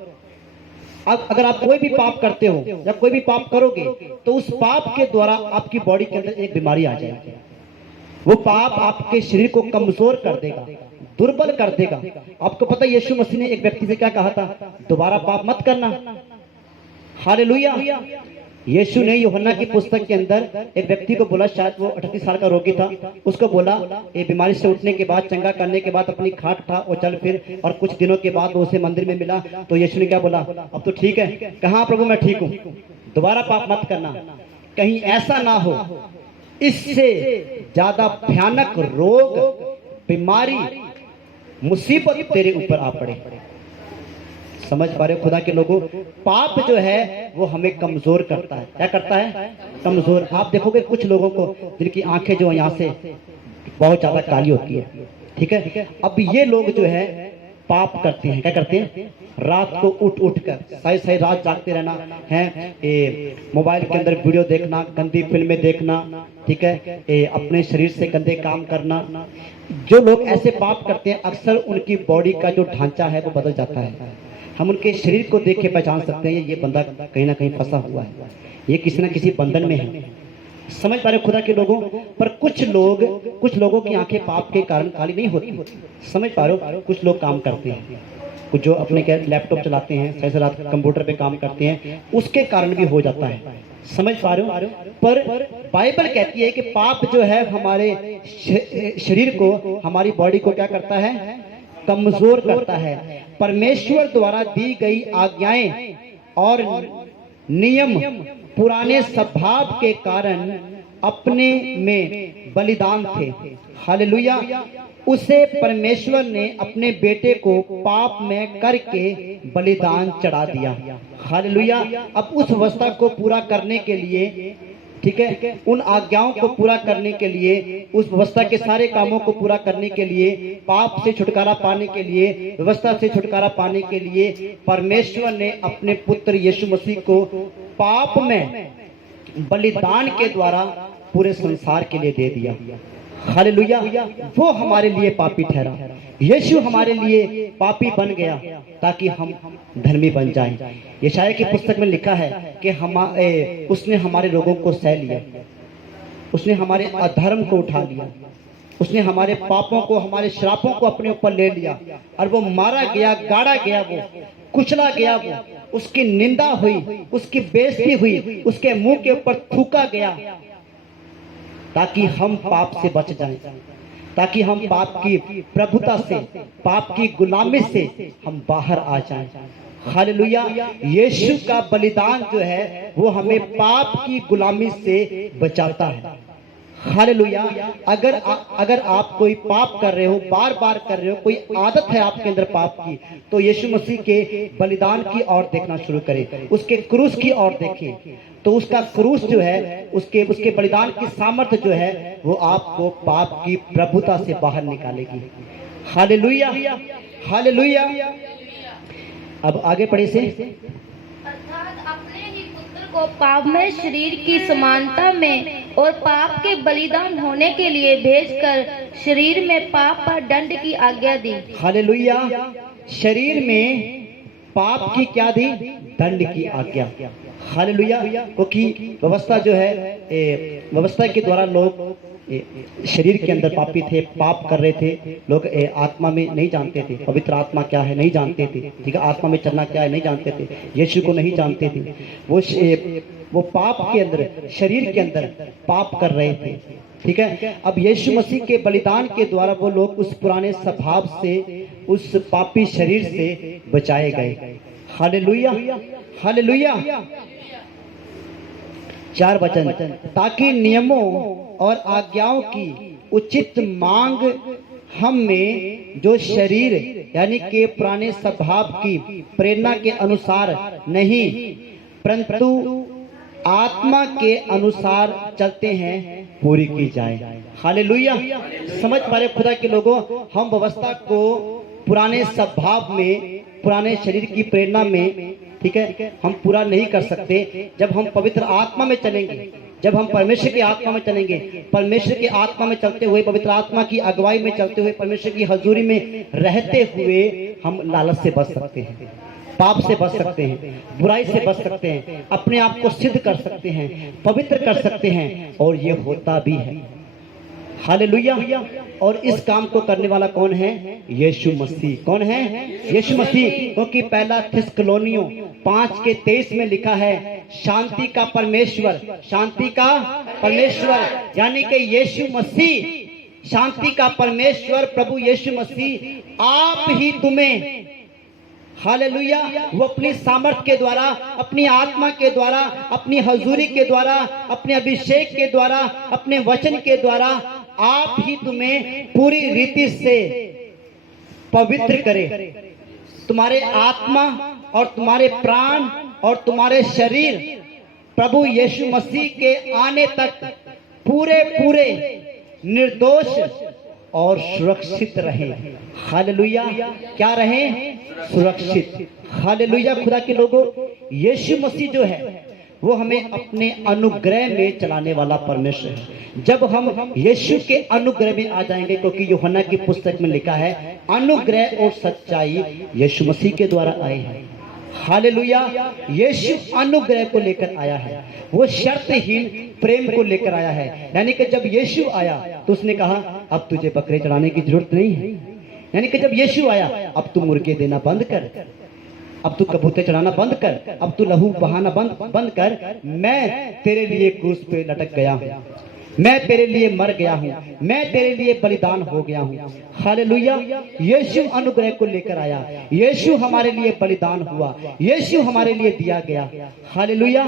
अब अगर आप कोई भी पाप करते हो या कोई भी पाप करोगे, तो उस पाप के द्वारा आपकी बॉडी के अंदर एक बीमारी आ जाएगी। वो पाप आपके शरीर को कमजोर कर देगा, दुर्बल कर देगा। आपको पता, यीशु मसीह ने एक व्यक्ति से क्या कहा था? दोबारा पाप मत करना। हालेलुया। यीशु ने यूहन्ना की पुस्तक के अंदर एक व्यक्ति को बोला, शायद वो 38 साल का रोगी था, उसको बोला, ये बीमारी से उठने के बाद, चंगा करने के बाद अपनी खाट उठा और चल फिर, और कुछ दिनों के बाद वो उसे मंदिर में मिला। तो यीशु ने क्या बोला? अब तो ठीक है। कहा, प्रभु मैं ठीक हूँ, दोबारा पाप मत करना, कहीं ऐसा ना हो इससे ज्यादा भयानक रोग, बीमारी, मुसीबत तेरे ऊपर आ पड़े। समझ पा रहे हो खुदा के लोगों? पाप जो है वो हमें कमजोर करता है। क्या करता है? कमजोर। आप देखोगे कुछ लोगों को जिनकी आंखें जो यहाँ से बहुत ज्यादा काली होती है, ठीक है? अब ये लोग जो है पाप करते हैं। क्या करते हैं? रात को उठ कर सही रात जागते रहना है, मोबाइल के अंदर वीडियो देखना, गंदी फिल्में देखना, ठीक है, अपने शरीर से गंदे काम करना। जो लोग ऐसे पाप करते हैं, अक्सर उनकी बॉडी का जो ढांचा है वो बदल जाता है। हम उनके शरीर को देख के पहचान सकते हैं, ये बंदा कहीं ना कहीं फंसा हुआ है, ये किसी ना किसी बंधन में है। समझ पा रहे खुदा के लोगों? पर कुछ लोगों की आंखें पाप के कारण काली नहीं होती। समझ पा रहे हो? कुछ लोग काम करते हैं, कुछ जो अपने लैपटॉप चलाते हैं, सही से रात कंप्यूटर पे काम करते हैं, उसके कारण भी हो जाता है। समझ पा रहे हो? पर बाइबल कहती है कि पाप जो है हमारे शरीर को, हमारी बॉडी को क्या करता है? कमजोर करता है। परमेश्वर द्वारा दी गई आज्ञाएं और नियम पुराने स्वभाव के कारण अपने में बलिदान थे। हालेलुया। उसे परमेश्वर ने अपने बेटे को पाप में करके बलिदान चढ़ा दिया। हालेलुया। अब उस व्यवस्था को पूरा करने के लिए, ठीक है, उन आज्ञाओं को पूरा करने के लिए, उस व्यवस्था के सारे कामों को पूरा करने के लिए, पाप से छुटकारा पाने के लिए, व्यवस्था से छुटकारा पाने के लिए परमेश्वर ने अपने पुत्र यीशु मसीह को पाप में बलिदान के द्वारा पूरे संसार के लिए दे दिया। हालेलुया। वो हमारे लिए पापी ठहरा, यीशु हमारे लिए पापी बन गया ताकि हम धर्मी बन जाएं। यशायाह की पुस्तक में लिखा है कि उसने हमारे रोगों को सह लिया, उसने हमारे अधर्म को उठा लिया, उसने हमारे पापों को, हमारे श्रापों को अपने ऊपर ले लिया, और वो मारा गया, गाड़ा गया, वो कुचला गया, वो उसकी निंदा हुई, उसकी बेइज्जती हुई, उसके मुंह के ऊपर थूका गया ताकि हम पाप से बच जाएं, ताकि हम पाप की प्रभुता से, पाप की गुलामी से हम बाहर आ जाएं। हालेलुया। यीशु का बलिदान जो है वो हमें पाप की गुलामी से बचाता है। हालेलुया। अगर आप कोई पाप कर रहे हो, बार बार कर रहे हो, कोई आदत है आपके अंदर पाप की, तो यीशु मसीह के बलिदान की ओर देखना शुरू करें, उसके क्रूस की ओर देखें। तो उसका क्रूस जो है, उसके बलिदान की सामर्थ्य जो है, वो आपको पाप की प्रभुता से बाहर निकालेगी। Hallelujah, hallelujah. अब आगे पढ़े से, अर्थात अपने ही पुत्र को पापमय शरीर की समानता में और पाप के बलिदान होने के लिए भेजकर शरीर में पाप पर दंड की आज्ञा दी। हालेलुया। शरीर में पाप की क्या दी? दंड की आज्ञा। हालेलुया। क्योंकि व्यवस्था जो है, व्यवस्था के द्वारा लोग शरीर के अंदर पापी थे, पाप कर रहे थे। लोग आत्मा में नहीं जानते थे, पवित्र आत्मा क्या है नहीं जानते थे, ठीक है, आत्मा में चलना क्या है नहीं जानते थे, यीशु को नहीं जानते थे। वो पाप के अंदर, शरीर के अंदर पाप कर रहे थे, ठीक है। अब यीशु मसीह के बलिदान के द्वारा वो लोग उस पुराने स्वभाव से, उस पापी शरीर से बचाए गए। Hallelujah, hallelujah. 4 वचन, ताकि नियमों और आज्ञाओं की उचित मांग हम में जो शरीर यानी के पुराने स्वभाव की प्रेरणा के अनुसार नहीं परंतु आत्मा के अनुसार चलते हैं पूरी की जाए। हालेलुया। समझ पा रहे खुदा के लोगों, हम व्यवस्था को पुराने स्वभाव में, पुराने शरीर की प्रेरणा में, ठीक है, हम पूरा नहीं कर सकते। जब हम पवित्र आत्मा में चलेंगे, जब हम परमेश्वर की आत्मा में चलेंगे, परमेश्वर की आत्मा में चलते हुए, पवित्र आत्मा की अगुवाई में चलते हुए, परमेश्वर की हजूरी में रहते हुए हम लालच से बच सकते हैं, पाप से बच सकते हैं, बुराई से बच सकते हैं, अपने आप को सिद्ध कर सकते हैं, पवित्र कर सकते हैं, और ये होता भी है। हालेलुया। और इस काम को करने वाला कौन है? यीशु मसीह। कौन है? यीशु मसीह। क्योंकि पहला थिस्सलुनीकियों 5:23 में लिखा है, शांति का परमेश्वर, शांति का परमेश्वर यानी कि यीशु मसीह, शांति का परमेश्वर प्रभु यीशु मसीह आप ही तुम्हें, हालेलुया, वो अपनी सामर्थ के द्वारा, अपनी आत्मा के द्वारा, अपनी हजूरी के द्वारा, अपने अभिषेक के द्वारा, अपने वचन के द्वारा आप ही तुम्हें पूरी रीति से पवित्र करे। तुम्हारे आत्मा और तुम्हारे प्राण और तुम्हारे शरीर प्रभु यीशु मसीह के आने तक पूरे पूरे निर्दोष और सुरक्षित रहे। हालेलुया। क्या रहे? सुरक्षित। हालेलुया। खुदा के लोगों, यीशु मसीह जो है वो हमें अपने अनुग्रह में चलाने वाला परमेश्वर है। जब हम यीशु के अनुग्रह में आ जाएंगे, क्योंकि यूहन्ना की पुस्तक में लिखा है, अनुग्रह और सच्चाई यीशु मसीह के द्वारा आए हैं। हालेलुया। यीशु अनुग्रह को लेकर आया है, वो शर्तहीन प्रेम को लेकर आया है। यानी कि जब यीशु आया तो उसने कहा, अब तुझे बकरे चढ़ाने की जरूरत नहीं है। यानी कि जब यीशु आया, अब तू मुर्गे देना बंद कर, अब तू कबूतर चढ़ाना बंद कर, अब तू लहू बहाना बंद कर। मैं तेरे लिए क्रूस पे लटक गया हूँ, मैं तेरे लिए मर गया हूँ, मैं तेरे लिए बलिदान हो गया हूँ। हालेलुया। यीशु अनुग्रह को लेकर आया, यीशु हमारे लिए बलिदान हुआ, यीशु हमारे लिए दिया गया। हालेलुया।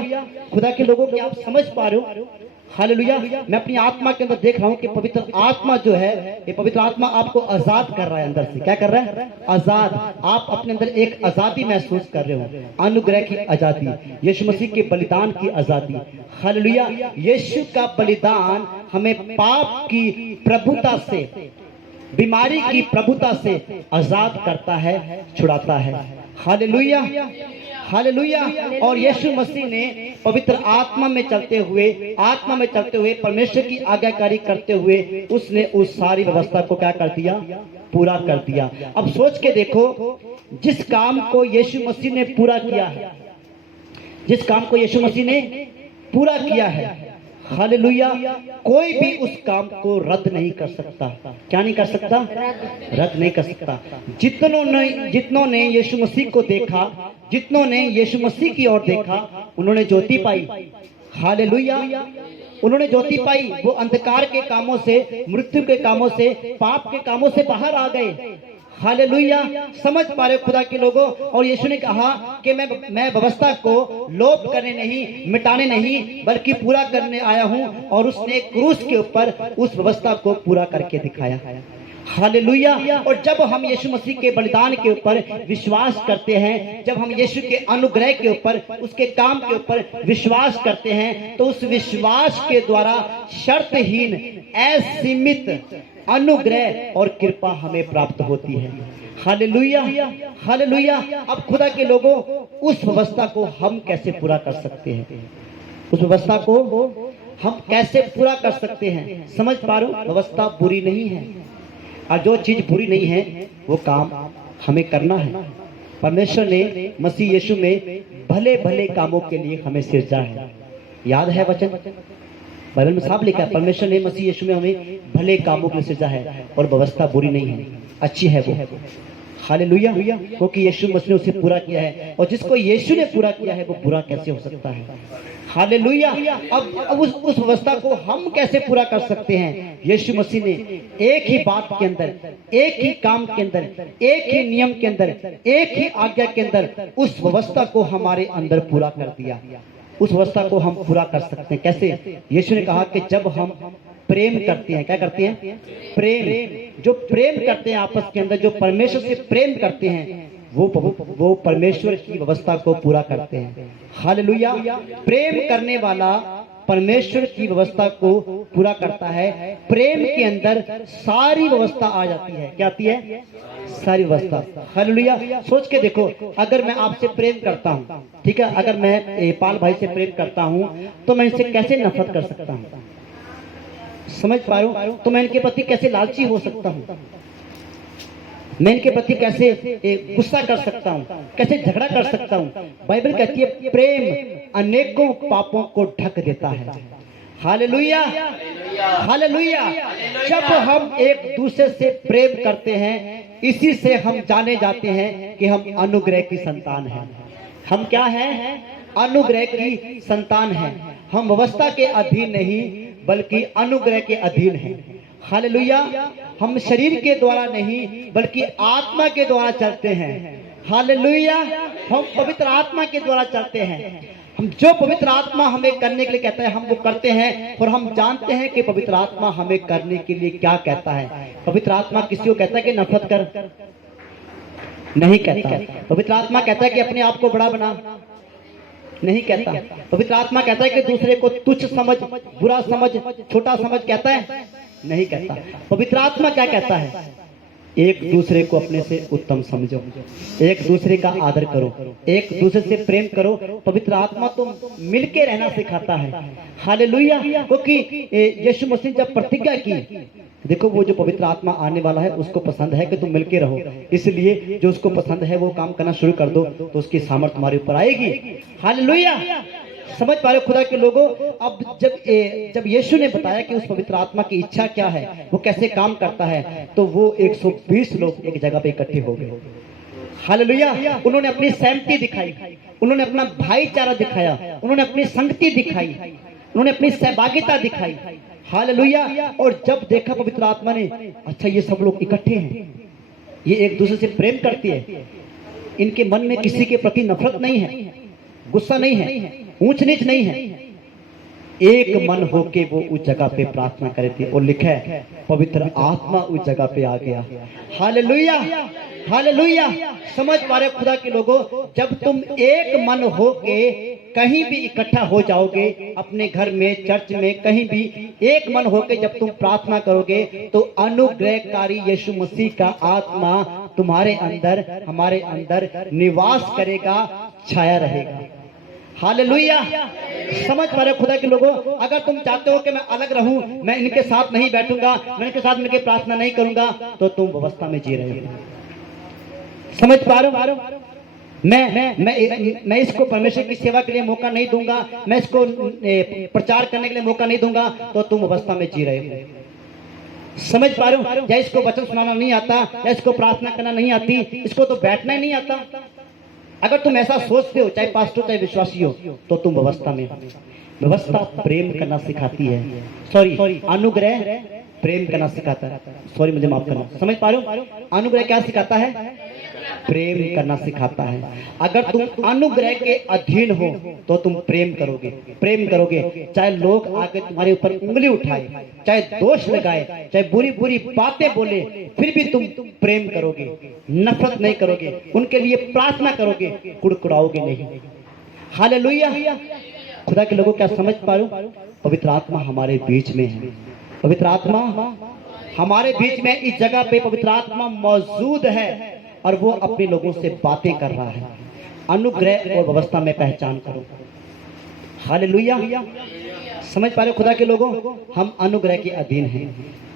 खुदा के लोगों को आप समझ पा रहे हो? हालेलुया। मैं अपनी आत्मा के अंदर देख रहा हूँ कि पवित्र आत्मा जो है, ये पवित्र आत्मा आपको आजाद कर रहा है अंदर से। क्या कर रहा है? आजाद। आप अपने अंदर एक आजादी महसूस कर रहे हो, अनुग्रह की आजादी, यीशु मसीह के बलिदान की आजादी। हालेलुया। यीशु का बलिदान हमें पाप की प्रभुता से, बीमारी की प्रभुता से आजाद करता है, छुड़ाता है। Hallelujah, hallelujah. और यीशु मसीह ने पवित्र आत्मा में चलते हुए, आत्मा में चलते हुए, परमेश्वर की आज्ञाकारी करते हुए, उसने उस सारी व्यवस्था को क्या कर दिया? पूरा कर दिया। अब सोच के देखो, जिस काम को यीशु मसीह ने पूरा किया है, जिस काम को यीशु मसीह ने पूरा किया है, हालेलुया, कोई भी उस काम को रद्द नहीं कर सकता। क्या नहीं कर सकता? रद्द नहीं कर सकता। जितनों ने यीशु मसीह को देखा, जितनों ने यीशु मसीह की ओर देखा, उन्होंने ज्योति पाई। हालेलुया। उन्होंने ज्योति पाई। वो अंधकार के कामों से, मृत्यु के कामों से, पाप के कामों से बाहर आ गए। हालेलुया। समझ पा रहे खुदा के लोगों? और यीशु ने कहा कि मैं व्यवस्था को लोप करने नहीं, मिटाने नहीं, बल्कि पूरा करने आया हूं। और उसने क्रूस के ऊपर उस व्यवस्था को पूरा करके दिखाया। हालेलुया। और जब हम यीशु मसीह के बलिदान के ऊपर विश्वास करते हैं, जब हम यीशु के अनुग्रह के ऊपर, उसके काम के ऊपर विश्वास करते हैं, तो उस विश्वास के द्वारा शर्तहीन असीमित अनुग्रह और कृपा हमें प्राप्त होती है। Hallelujah, hallelujah. अब खुदा के लोगों, उस व्यवस्था को हम कैसे पूरा कर सकते हैं? उस व्यवस्था को हम कैसे पूरा कर सकते हैं? समझ पा रहे हो? व्यवस्था बुरी नहीं है, और जो चीज बुरी नहीं है वो काम हमें करना है। परमेश्वर ने मसीह यीशु में भले भले कामों के लिए हमें सृजा है। याद है वचन बाइबल में साफ लिखा है, परमेश्वर ने मसीह यीशु में हमें भले कामों के लिए सृजा है, और व्यवस्था बुरी नहीं है, अच्छी है वो। हालेलुया, क्योंकि यीशु मसीह ने उसे पूरा किया है, और जिसको यीशु ने पूरा किया है वो बुरा कैसे हो सकता है? हालेलुया। अब उस व्यवस्था को हम कैसे पूरा कर सकते हैं? यीशु मसीह ने एक ही बात के अंदर, एक ही काम के अंदर, एक ही नियम के अंदर, एक ही आज्ञा के अंदर उस व्यवस्था को हमारे अंदर पूरा कर दिया। उस व्यवस्था को हम पूरा कर सकते हैं कैसे? यीशु ने कहा कि जब हम प्रेम करते हैं, क्या करते हैं? प्रेम। जो प्रेम करते हैं आपस के अंदर, जो परमेश्वर से प्रेम करते हैं, वो परमेश्वर की व्यवस्था को पूरा करते हैं। हालेलुया। प्रेम करने वाला परमेश्वर की व्यवस्था को पूरा करता है। प्रेम के अंदर सारी व्यवस्था आ जाती है। क्या आती है? सारी व्यवस्था। हालेलुया। सोच के देखो, अगर मैं आपसे प्रेम करता हूँ, ठीक है, अगर मैं पाल भाई से प्रेम करता हूँ, तो मैं इनसे कैसे नफरत कर सकता हूँ? समझ पा रहे हो? तो मैं इनके प्रति कैसे लालची हो सकता हूँ? मैं इनके प्रति कैसे गुस्सा कर सकता हूँ? कैसे झगड़ा कर सकता हूँ? बाइबल कहती है प्रेम अनेकों पापों को ढक देता है। Hallelujah, hallelujah. जब हम एक दूसरे से प्रेम करते हैं, इसी से हम जाने जाते हैं कि हम अनुग्रह की संतान हैं। हम क्या हैं? अनुग्रह की संतान हैं। हम व्यवस्था के अधीन नहीं, बल्कि अनुग्रह के अधीन हैं। हालेलुया। हम शरीर के द्वारा नहीं, बल्कि आत्मा के द्वारा चलते हैं। हालेलुया। हम पवित्र आत्मा के द्वारा चलते हैं। हम जो पवित्र आत्मा हमें करने के लिए कहता है, हम वो करते हैं, और हम जानते हैं कि पवित्र आत्मा हमें करने के लिए क्या कहता है। पवित्र आत्मा किसी को कहता है कि नफरत कर? नहीं कहता। पवित्र आत्मा कहता है कि अपने आप को बड़ा बना? नहीं कहता। पवित्र आत्मा कहता है कि दूसरे को तुच्छ समझ, बुरा समझ, छोटा समझ? कहता है? नहीं कहता। पवित्र आत्मा क्या कहता है? एक दूसरे को अपने से उत्तम समझो, एक दूसरे का आदर करो, एक दूसरे से प्रेम करो। पवित्र आत्मा तो मिलके रहना सिखाता है। हालेलुया। क्योंकि यीशु मसीह जब प्रतिज्ञा की, देखो वो जो पवित्र आत्मा आने वाला है उसको पसंद है कि तुम मिलके रहो, इसलिए जो उसको पसंद है वो काम करना शुरू कर दो, तो उसकी सामर्थ तुम्हारे ऊपर आएगी। हालेलुया। समझ पा रहे हो खुदा के लोगों? अब जब यीशु ने बताया कि उस पवित्र आत्मा की इच्छा क्या है, वो कैसे काम करता है, तो वो 120 लोग एक जगह पे इकट्ठे हो गए। हालेलुया। उन्होंने अपनी सहमति दिखाई, उन्होंने अपना भाईचारा दिखाया, उन्होंने अपनी संगति दिखाई, उन्होंने अपनी सहभागिता दिखाई। हालेलुया। और जब देखा पवित्र आत्मा ने, अच्छा ये सब लोग इकट्ठे हैं, ये एक दूसरे से प्रेम करती है, इनके मन में किसी के प्रति नफरत नहीं है, गुस्सा नहीं है, ऊंच नीच नहीं है, एक मन होके वो उस जगह पे प्रार्थना करे थे। और लिखा है पवित्र आत्मा उस जगह पे आ गया। Hallelujah, hallelujah. समझ पा रहे खुदा के लोगों? जब तुम एक मन होके कहीं भी इकट्ठा हो जाओगे, अपने घर में, चर्च में, कहीं भी एक मन होके जब तुम प्रार्थना करोगे, तो अनुग्रहकारी यीशु मसीह का आत्मा तुम्हारे अंदर, हमारे अंदर निवास करेगा, छाया रहेगा। हालेलुया। समझ पा रहे खुदा के लोगों? अगर तुम चाहते हो कि मैं अलग रहूं, मैं इनके साथ नहीं बैठूंगा, मैं इनके साथ मिलकर प्रार्थना नहीं करूंगा, तो तुम व्यवस्था में जी रहे हो। समझ पा रहे हो? मैं इसको परमेश्वर की सेवा के लिए मौका नहीं दूंगा, मैं इसको प्रचार करने के लिए मौका नहीं दूंगा, तो तुम अवस्था में जी रहे हो। समझ पा रहे हो? या इसको वचन सुनाना नहीं आता, या इसको प्रार्थना करना नहीं आती, इसको तो बैठना ही नहीं आता। अगर तुम ऐसा सोचते हो, चाहे पास्टर चाहे विश्वासी हो, तो तुम व्यवस्था में। व्यवस्था प्रेम करना सिखाती है, सॉरी अनुग्रह प्रेम करना सिखाता है। सॉरी मुझे माफ करना। समझ पा रहे हो? अनुग्रह क्या सिखाता है? प्रेम करना सिखाता है। अगर तुम अनुग्रह के अधीन हो तो तुम प्रेम करोगे, प्रेम करोगे। चाहे लोग आके तुम्हारे ऊपर उंगली उठाए, चाहे दोष लगाए, चाहे बुरी बुरी बातें बोले, फिर भी तुम प्रेम करोगे, नफरत नहीं करोगे, उनके लिए प्रार्थना करोगे, कुड़कुड़ाओगे नहीं। हालेलुया। खुदा के लोगों क्या समझ पा रहे हो? पवित्र आत्मा हमारे बीच में है, पवित्र आत्मा हमारे बीच में, इस जगह पे पवित्र आत्मा मौजूद है और वो अपने लोगों से बातें कर रहा है। अनुग्रह और व्यवस्था में पहचान करो। हालेलुया। समझ पा रहे हो खुदा के लोगों? हम अनुग्रह के अधीन हैं।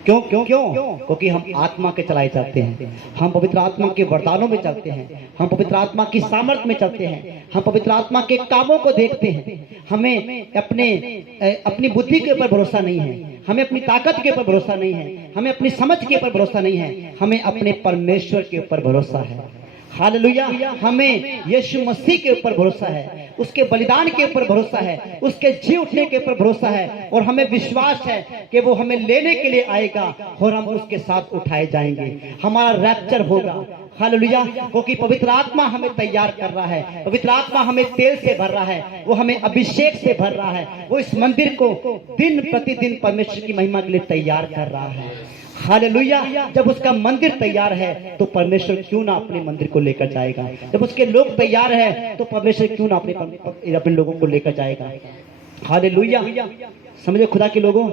क्यों क्यों क्यों? क्योंकि हम आत्मा के चलाए जाते हैं, हम पवित्र आत्मा के वरदानों में चलते हैं, हम पवित्र आत्मा की सामर्थ्य में चलते हैं, हम पवित्र आत्मा के कामों को देखते हैं। हमें अपनी बुद्धि के ऊपर भरोसा नहीं है, हमें अपनी ताकत के ऊपर भरोसा नहीं है, हमें अपनी समझ के ऊपर भरोसा नहीं है, हमें अपने परमेश्वर के ऊपर भरोसा है। हालेलुया। हमें यीशु मसीह के ऊपर भरोसा है, उसके बलिदान के ऊपर भरोसा है, उसके जी उठने के ऊपर भरोसा है, और हमें विश्वास है कि वो हमें लेने के लिए आएगा और हम उसके साथ उठाए जाएंगे, हमारा रैप्चर होगा। हालेलुया। क्योंकि पवित्र आत्मा हमें तैयार कर रहा है, पवित्र आत्मा हमें तेल से भर रहा है, वो हमें अभिषेक से भर रहा है, वो इस मंदिर को दिन प्रतिदिन परमेश्वर की महिमा के लिए तैयार कर रहा है। हालेलुया। जब उसका मंदिर तैयार है तो परमेश्वर क्यों ना अपने मंदिर को लेकर जाएगा। जब उसके लोग तैयार है तो परमेश्वर क्यों ना अपने लोगों को लेकर जाएगा। हालेलुया। समझे खुदा के लोगों?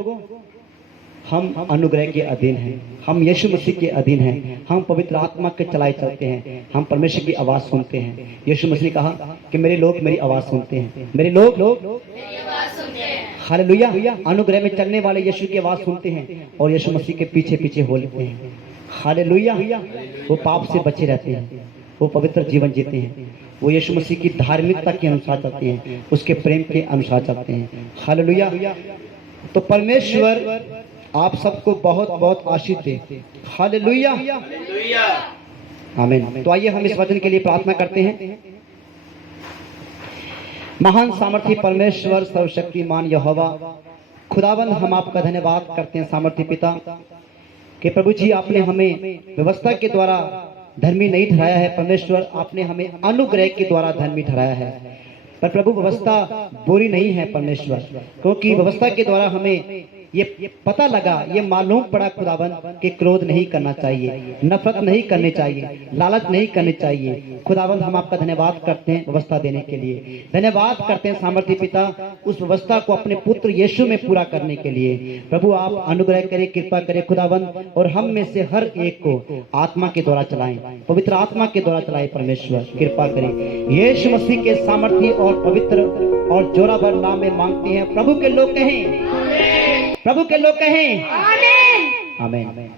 हम अनुग्रह के अधीन हैं, हम यीशु मसीह के अधीन हैं, हम पवित्र आत्मा के चलाए चलते हैं, हम परमेश्वर की आवाज सुनते हैं। यीशु मसीह ने कहा कि मेरे लोग मेरी आवाज सुनते हैं, मेरे लोग हालेलुया। अनुग्रह में चलने वाले यीशु की आवाज सुनते हैं और यीशु मसीह के पीछे पीछे हो लेते हैं। हालेलुया। वो पाप से बचे रहते हैं, वो पवित्र जीवन जीते हैं, वो यीशु मसीह की धार्मिकता के अनुसार चलते हैं, उसके प्रेम के अनुसार चलते हैं। हालेलुया। तो परमेश्वर आप सबको बहुत बहुत आशीष दे। हालेलुया। आमीन। तो आइए हम इस वचन के लिए प्रार्थना करते हैं। महान सामर्थी परमेश्वर, सर्वशक्तिमान यहोवा खुदावंद, हम आपका धन्यवाद करते हैं सामर्थी पिता कि प्रभु जी आपने हमें व्यवस्था के द्वारा धर्मी नहीं ठहराया है। परमेश्वर आपने हमें अनुग्रह के द्वारा धर्मी ठहराया है। पर प्रभु व्यवस्था बुरी नहीं है परमेश्वर, क्योंकि व्यवस्था के द्वारा हमें ये पता लगा, ये मालूम पड़ा खुदावंद कि क्रोध नहीं करना चाहिए, नफरत नहीं करनी चाहिए, लालच नहीं करनी चाहिए। खुदावंद हम आपका धन्यवाद करते हैं व्यवस्था देने के लिए, धन्यवाद करते हैं सामर्थी पिता उस व्यवस्था को अपने पुत्र यीशु में पूरा करने के लिए। प्रभु आप अनुग्रह करें, कृपा करें खुदावंद, और हम में से हर एक को आत्मा के द्वारा चलाएं, पवित्र आत्मा के द्वारा चलाएं। परमेश्वर कृपा करें, यीशु मसीह के सामर्थी और पवित्र और जोरावर नाम में मांगते हैं। प्रभु के लोग कहें, प्रभु के लोग कहें आमीन। आमीन।